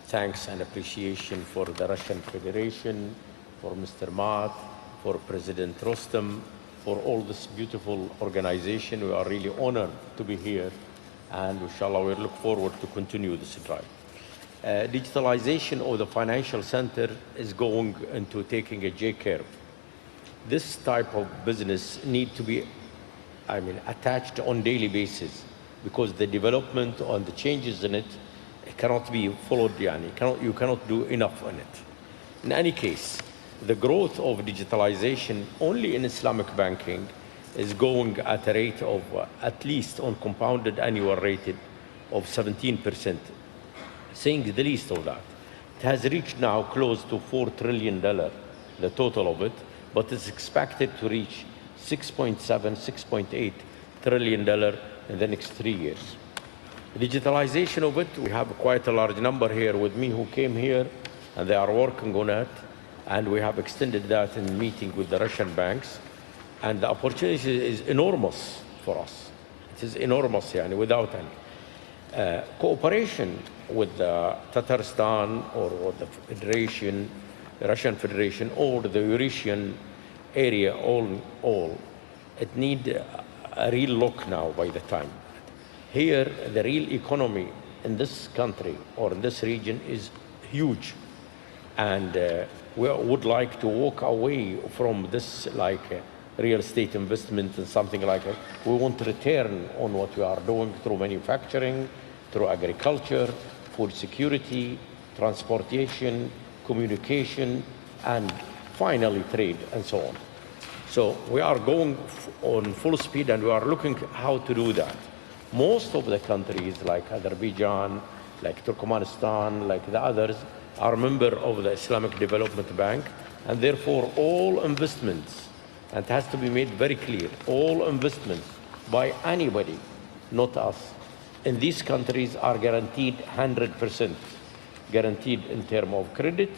thanks and appreciation for the Russian Federation, for Mr. Marat, for President Rustam, for all this beautiful organization. We are really honored to be here, and inshallah we look forward to continue this drive. Digitalization of the financial center is going into taking a J-curve. This type of business need to be, attached on daily basis, because the development and the changes in it cannot be followed. You cannot do enough on it. In any case, the growth of digitalization only in Islamic banking is going at a rate of at least on compounded annual rate of 17%. Saying the least of that. It has reached now close to $4 trillion, the total of it, but it's expected to reach $6.7, $6.8 trillion in the next 3 years. Digitalization of it, we have quite a large number here with me who came here, and they are working on it, and we have extended that in meeting with the Russian banks, and the opportunity is enormous for us. It is enormous, without any. Cooperation with the Tatarstan or the Federation, the Russian Federation, or the Eurasian area, all, it needs a real look now by the time. Here, the real economy in this country or in this region is huge. And we would like to walk away from this real estate investment and something like that. We want to return on what we are doing through manufacturing, through agriculture, food security, transportation, communication, and finally trade and so on. So we are going on full speed, and we are looking how to do that. Most of the countries like Azerbaijan, like Turkmenistan, like the others, are members of the Islamic Development Bank, and therefore all investments, and it has to be made very clear, all investments by anybody, not us, in these countries are guaranteed 100%, guaranteed in terms of credit,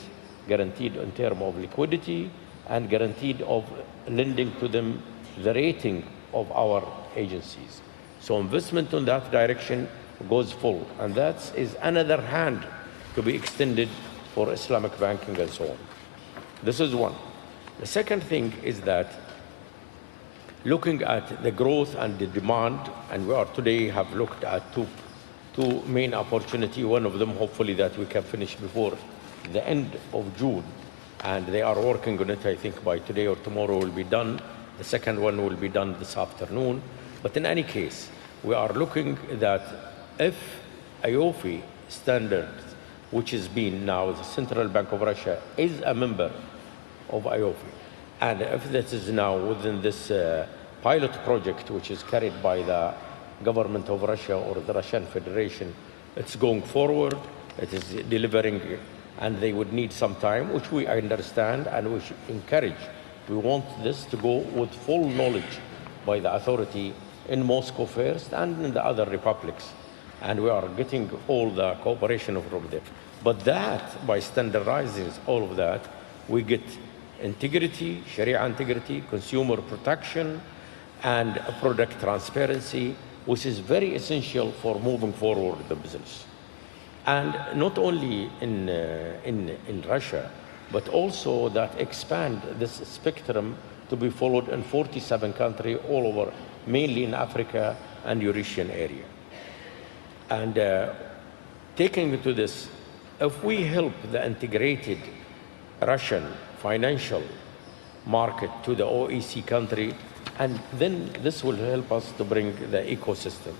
guaranteed in terms of liquidity, and guaranteed of lending to them the rating of our agencies. So investment in that direction goes full, and that is another hand to be extended for Islamic banking and so on. This is one. The second thing is that looking at the growth and the demand, and we are today have looked at two main opportunities. One of them, hopefully, that we can finish before the end of June, and they are working on it. I think by today or tomorrow will be done. The second one will be done this afternoon. But in any case, we are looking that if IOFI standard, which has been now the Central Bank of Russia, is a member of IOFI, and if that is now within this pilot project, which is carried by the government of Russia or the Russian Federation, it's going forward, it is delivering, and they would need some time, which we understand and we should encourage. We want this to go with full knowledge by the authority in Moscow first and in the other republics. And we are getting all the cooperation from them. But that, by standardizing all of that, we get integrity, Sharia integrity, consumer protection, and product transparency, which is very essential for moving forward the business. And not only in Russia, but also that expand this spectrum to be followed in 47 countries all over, mainly in Africa and Eurasian area. And taking to this, if we help the integrated Russian financial market to the OEC country, and then this will help us to bring the ecosystem.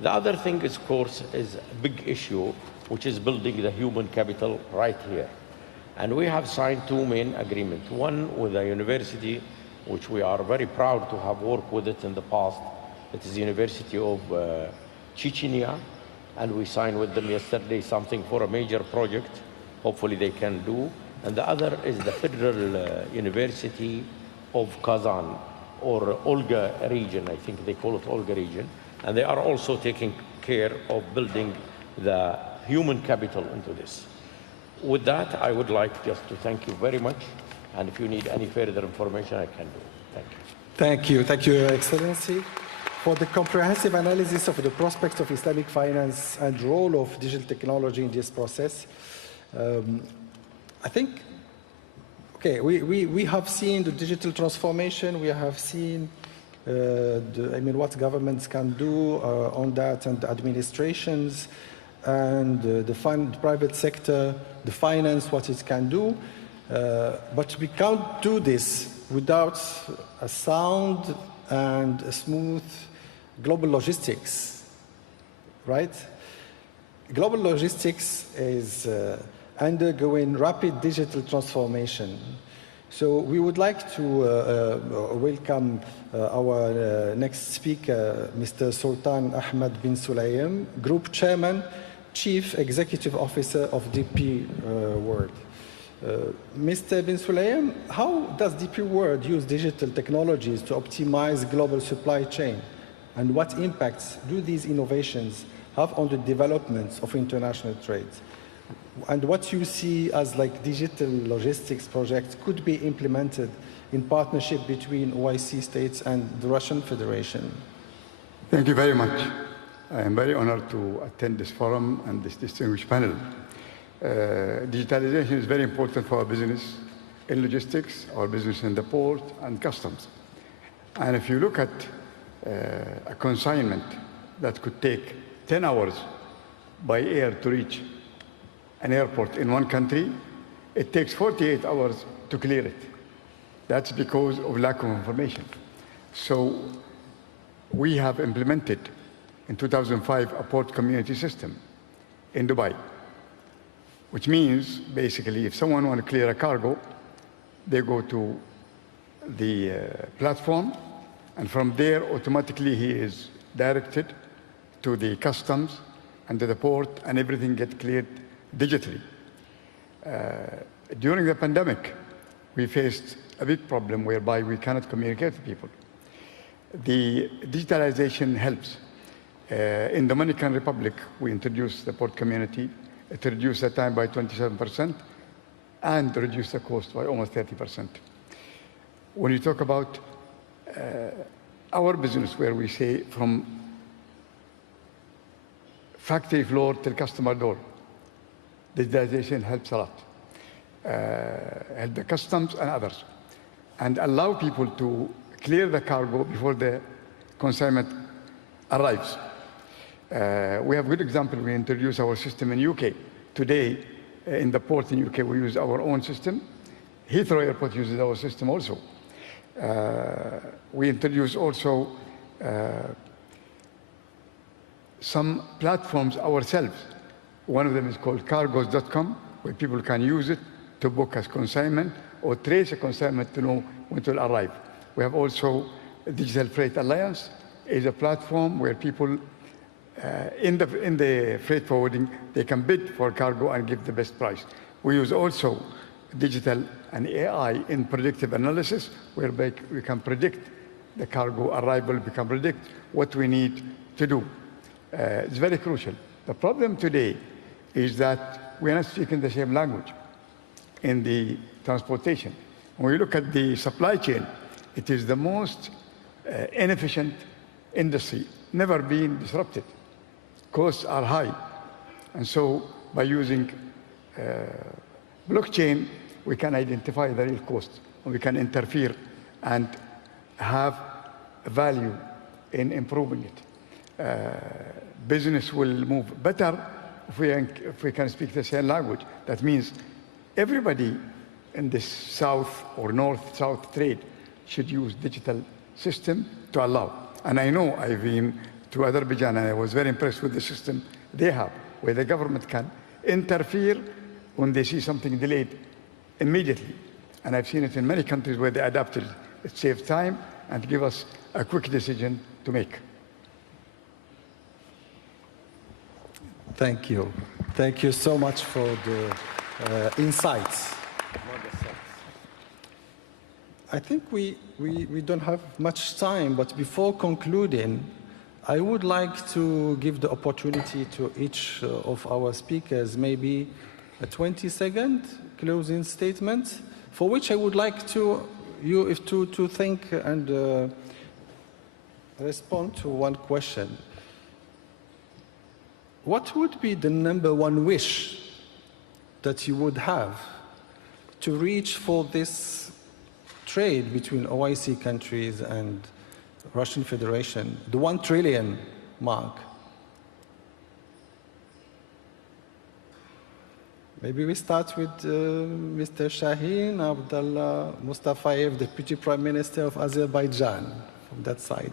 The other thing, of course, is a big issue, which is building the human capital right here. And we have signed two main agreements. One with a university, which we are very proud to have worked with it in the past. It is the University of Chechnya, and we signed with them yesterday something for a major project. Hopefully they can do. And the other is the Federal University of Kazan, or Olga region, I think they call it Olga region. And they are also taking care of building the human capital into this. With that, I would like just to thank you very much. And if you need any further information, I can do. Thank you. Thank you. Thank you, Your Excellency, for the comprehensive analysis of the prospects of Islamic finance and role of digital technology in this process. I think, okay, we have seen the digital transformation. We have seen what governments can do on that, and the administrations, and the private sector, the finance, what it can do. But we can't do this without a sound and a smooth global logistics, right? Global logistics is undergoing rapid digital transformation. So we would like to welcome our next speaker, Mr. Sultan Ahmed bin Sulayem, Group Chairman, Chief Executive Officer of DP World. Mr. bin Sulayem, how does DP World use digital technologies to optimize global supply chain? And what impacts do these innovations have on the development of international trade, and what you see as like digital logistics projects could be implemented in partnership between OIC states and the Russian Federation. Thank you very much. I am very honored to attend this forum and this distinguished panel. Digitalization is very important for our business in logistics, our business in the port and customs. And if you look at a consignment that could take 10 hours by air to reach an airport in one country, it takes 48 hours to clear it. That's because of lack of information. So we have implemented in 2005 a port community system in Dubai, which means basically if someone wants to clear a cargo, they go to the platform, and from there automatically he is directed to the customs and to the port, and everything gets cleared digitally. During the pandemic, we faced a big problem whereby we cannot communicate with people. The digitalization helps. In the Dominican Republic, we introduced the port community. It reduced the time by 27% and reduced the cost by almost 30%. When you talk about our business, where we say from factory floor till customer door, digitalization helps a lot. Help the customs and others, and allow people to clear the cargo before the consignment arrives. We have a good example. We introduced our system in UK. Today, in the port in UK, we use our own system. Heathrow Airport uses our system also. We introduced also some platforms ourselves. One of them is called cargos.com, where people can use it to book a consignment or trace a consignment to know when it will arrive. We have also Digital Freight Alliance, is a platform where people in the freight forwarding, they can bid for cargo and give the best price. We use also digital and AI in predictive analysis, whereby we can predict the cargo arrival, we can predict what we need to do. It's very crucial. The problem today is that we are not speaking the same language in the transportation. When we look at the supply chain, it is the most inefficient industry, never been disrupted. Costs are high. And so by using blockchain, we can identify the real cost, and we can interfere and have value in improving it. Business will move better if we can speak the same language. That means everybody in this south or north-south trade should use digital system to allow. And I know I've been to Azerbaijan, and I was very impressed with the system they have, where the government can interfere when they see something delayed immediately. And I've seen it in many countries where they adapted. It saves time and give us a quick decision to make. Thank you. Thank you so much for the insights. I think we don't have much time, but before concluding, I would like to give the opportunity to each of our speakers, maybe a 20-second closing statement, for which I would like to think and respond to one question. What would be the #1 wish that you would have to reach for this trade between OIC countries and Russian Federation, the 1 trillion mark? Maybe we start with Mr. Shaheen Abdullah Mustafayev, Deputy Prime Minister of Azerbaijan, from that side.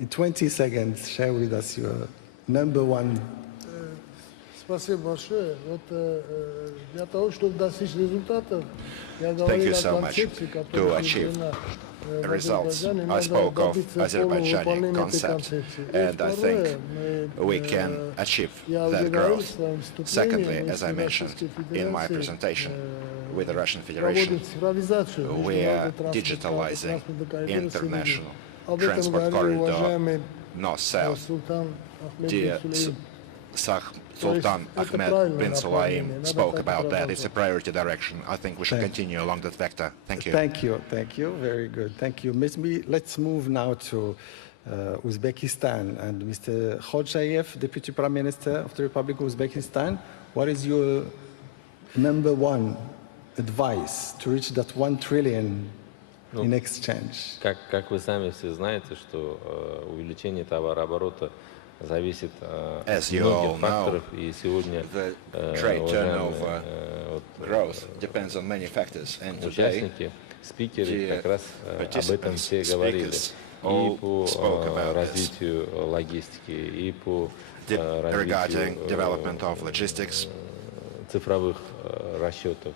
In 20 seconds, share with us your #1. Спасибо большое. Вот для того, чтобы достичь результатов, я Thank говорил you о so much. концепции, To которая achieve внедрена в results, Азербайджане, I надо spoke of добиться полного Azerbaijani выполнения этой concept, концепции. И and I второе, think we can achieve я уже that говорил в growth. своем выступлении, Secondly, мы as I с mentioned Российской in my Федерацией presentation with the Russian проводим Federation, цифровизацию we are международного digitalizing транспортного коридора international Об этом transport говорил corridor уважаемый north-south. Dear Sultan Ahmed bin Sulayem spoke about that. It's a priority direction. I think we should continue along that vector. Thank you. Thank you. Thank you. Very good. Thank you. Let's move now to Uzbekistan and Mr. Khojayev, Deputy Prime Minister of the Republic of Uzbekistan. What is your #1 advice to reach that 1 trillion in exchange? Как вы сами все знаете, что увеличение товарооборота зависит от многих факторов, и сегодня участники, спикеры как раз об этом все говорили. И по развитию логистики, и по развитию цифровых расчетов,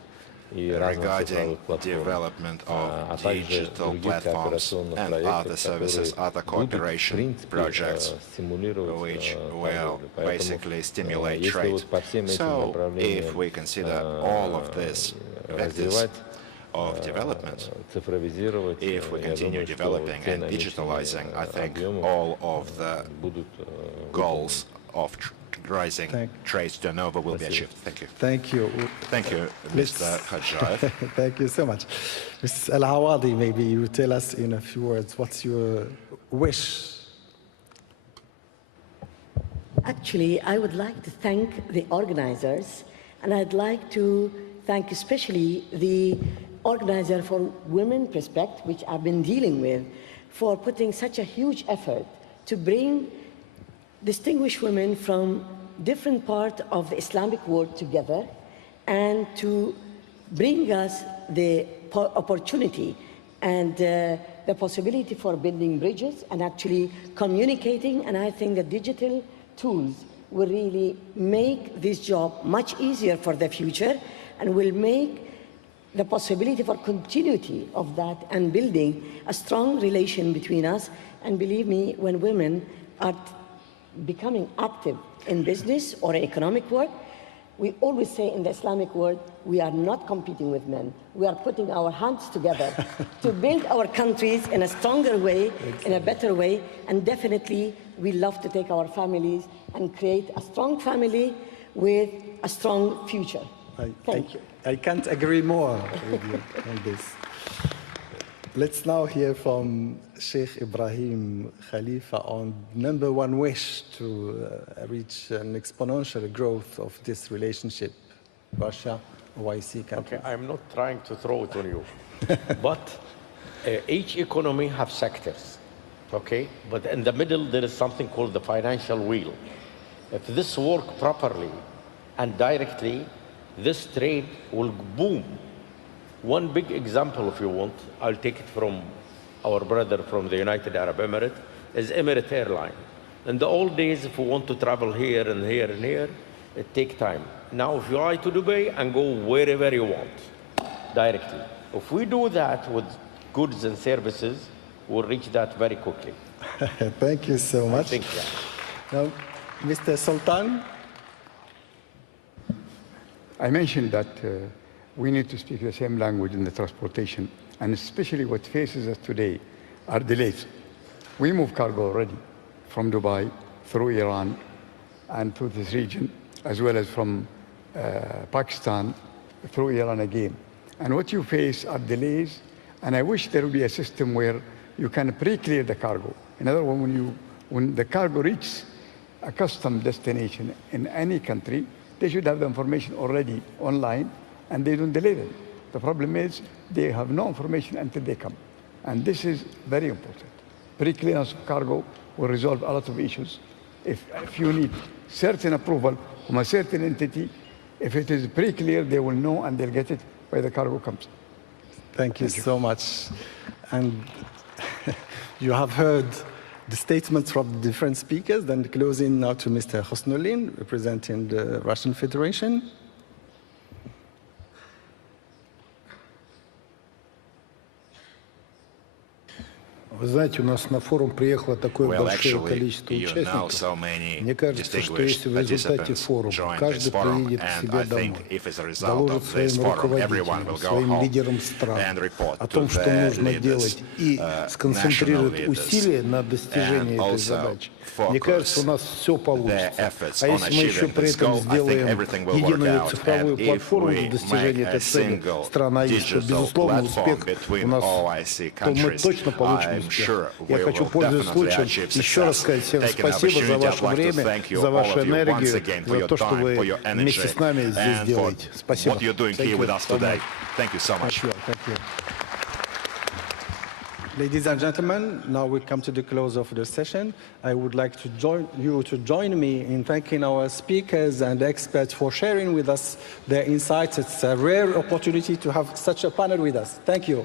regarding development of digital platforms and other services, other cooperation projects, which will basically stimulate trade. So, if we consider all of this vectors of development, if we continue developing and digitalizing, I think all of the goals of rising trade turnover will be achieved. Thank you. Thank you. Thank you, Mr. Khojayev. Thank you so much. Ms. Al-Awadi, maybe you tell us in a few words, what's your wish? Actually, I would like to thank the organizers, and I'd like to thank especially the organizer for Women Prospect, which I've been dealing with, for putting such a huge effort to bring distinguished women from different parts of the Islamic world together and to bring us the opportunity and the possibility for building bridges and actually communicating. And I think that digital tools will really make this job much easier for the future and will make the possibility for continuity of that and building a strong relation between us. And believe me, when women are becoming active in business or economic work, we always say in the Islamic world, we are not competing with men. We are putting our hands together to build our countries in a stronger way, in a better way, and definitely we love to take our families and create a strong family with a strong future. Thank you. I can't agree more with you on this. Let's now hear from Sheikh Ibrahim Khalifa on #1 wish to reach an exponential growth of this relationship, Russia, OIC countries. Okay, I'm not trying to throw it on you, but each economy has sectors, okay? But in the middle, there is something called the financial wheel. If this works properly and directly, this trade will boom. One big example, if you want, I'll take it from our brother from the United Arab Emirates, is Emirates Airline. In the old days, if we want to travel here and here and here, it takes time. Now, if you fly to Dubai and go wherever you want, directly. If we do that with goods and services, we'll reach that very quickly. Thank you so much. Thank you. Now, Mr. Sultan. I mentioned that we need to speak the same language in the transportation, and especially what faces us today are delays. We move cargo already from Dubai through Iran and to this region, as well as from Pakistan through Iran again. And what you face are delays, and I wish there would be a system where you can pre-clear the cargo. In other words, when the cargo reaches a custom destination in any country, they should have the information already online, and they don't delay them. The problem is they have no information until they come. And this is very important. Pre-clearance of cargo will resolve a lot of issues. If you need certain approval from a certain entity, if it is pre-clear, they will know and they'll get it where the cargo comes. Thank you so much. And you have heard the statements from the different speakers. Then closing now to Mr. Khusnullin, representing the Russian Federation. Вы знаете, у нас на форум приехало такое большое количество участников. Мне кажется, что если в результате форума каждый приедет к себе домой, доложит своим руководителям, своим лидерам стран о том, что нужно делать, и сконцентрирует усилия на достижении этой задачи, мне кажется, у нас все получится. А если мы еще при этом сделаем единую цифровую платформу для достижения этой цели стран АИС, то, безусловно, успех у нас, то мы точно получим успех. Я хочу, пользуясь случаем, еще раз сказать всем спасибо за ваше время, за вашу энергию, за то, что вы вместе с нами здесь делаете. Спасибо. Thank you so much. Ladies and gentlemen, now we come to the close of the session. I would like to join me in thanking our speakers and experts for sharing with us their insights. It's a rare opportunity to have such a panel with us. Thank you.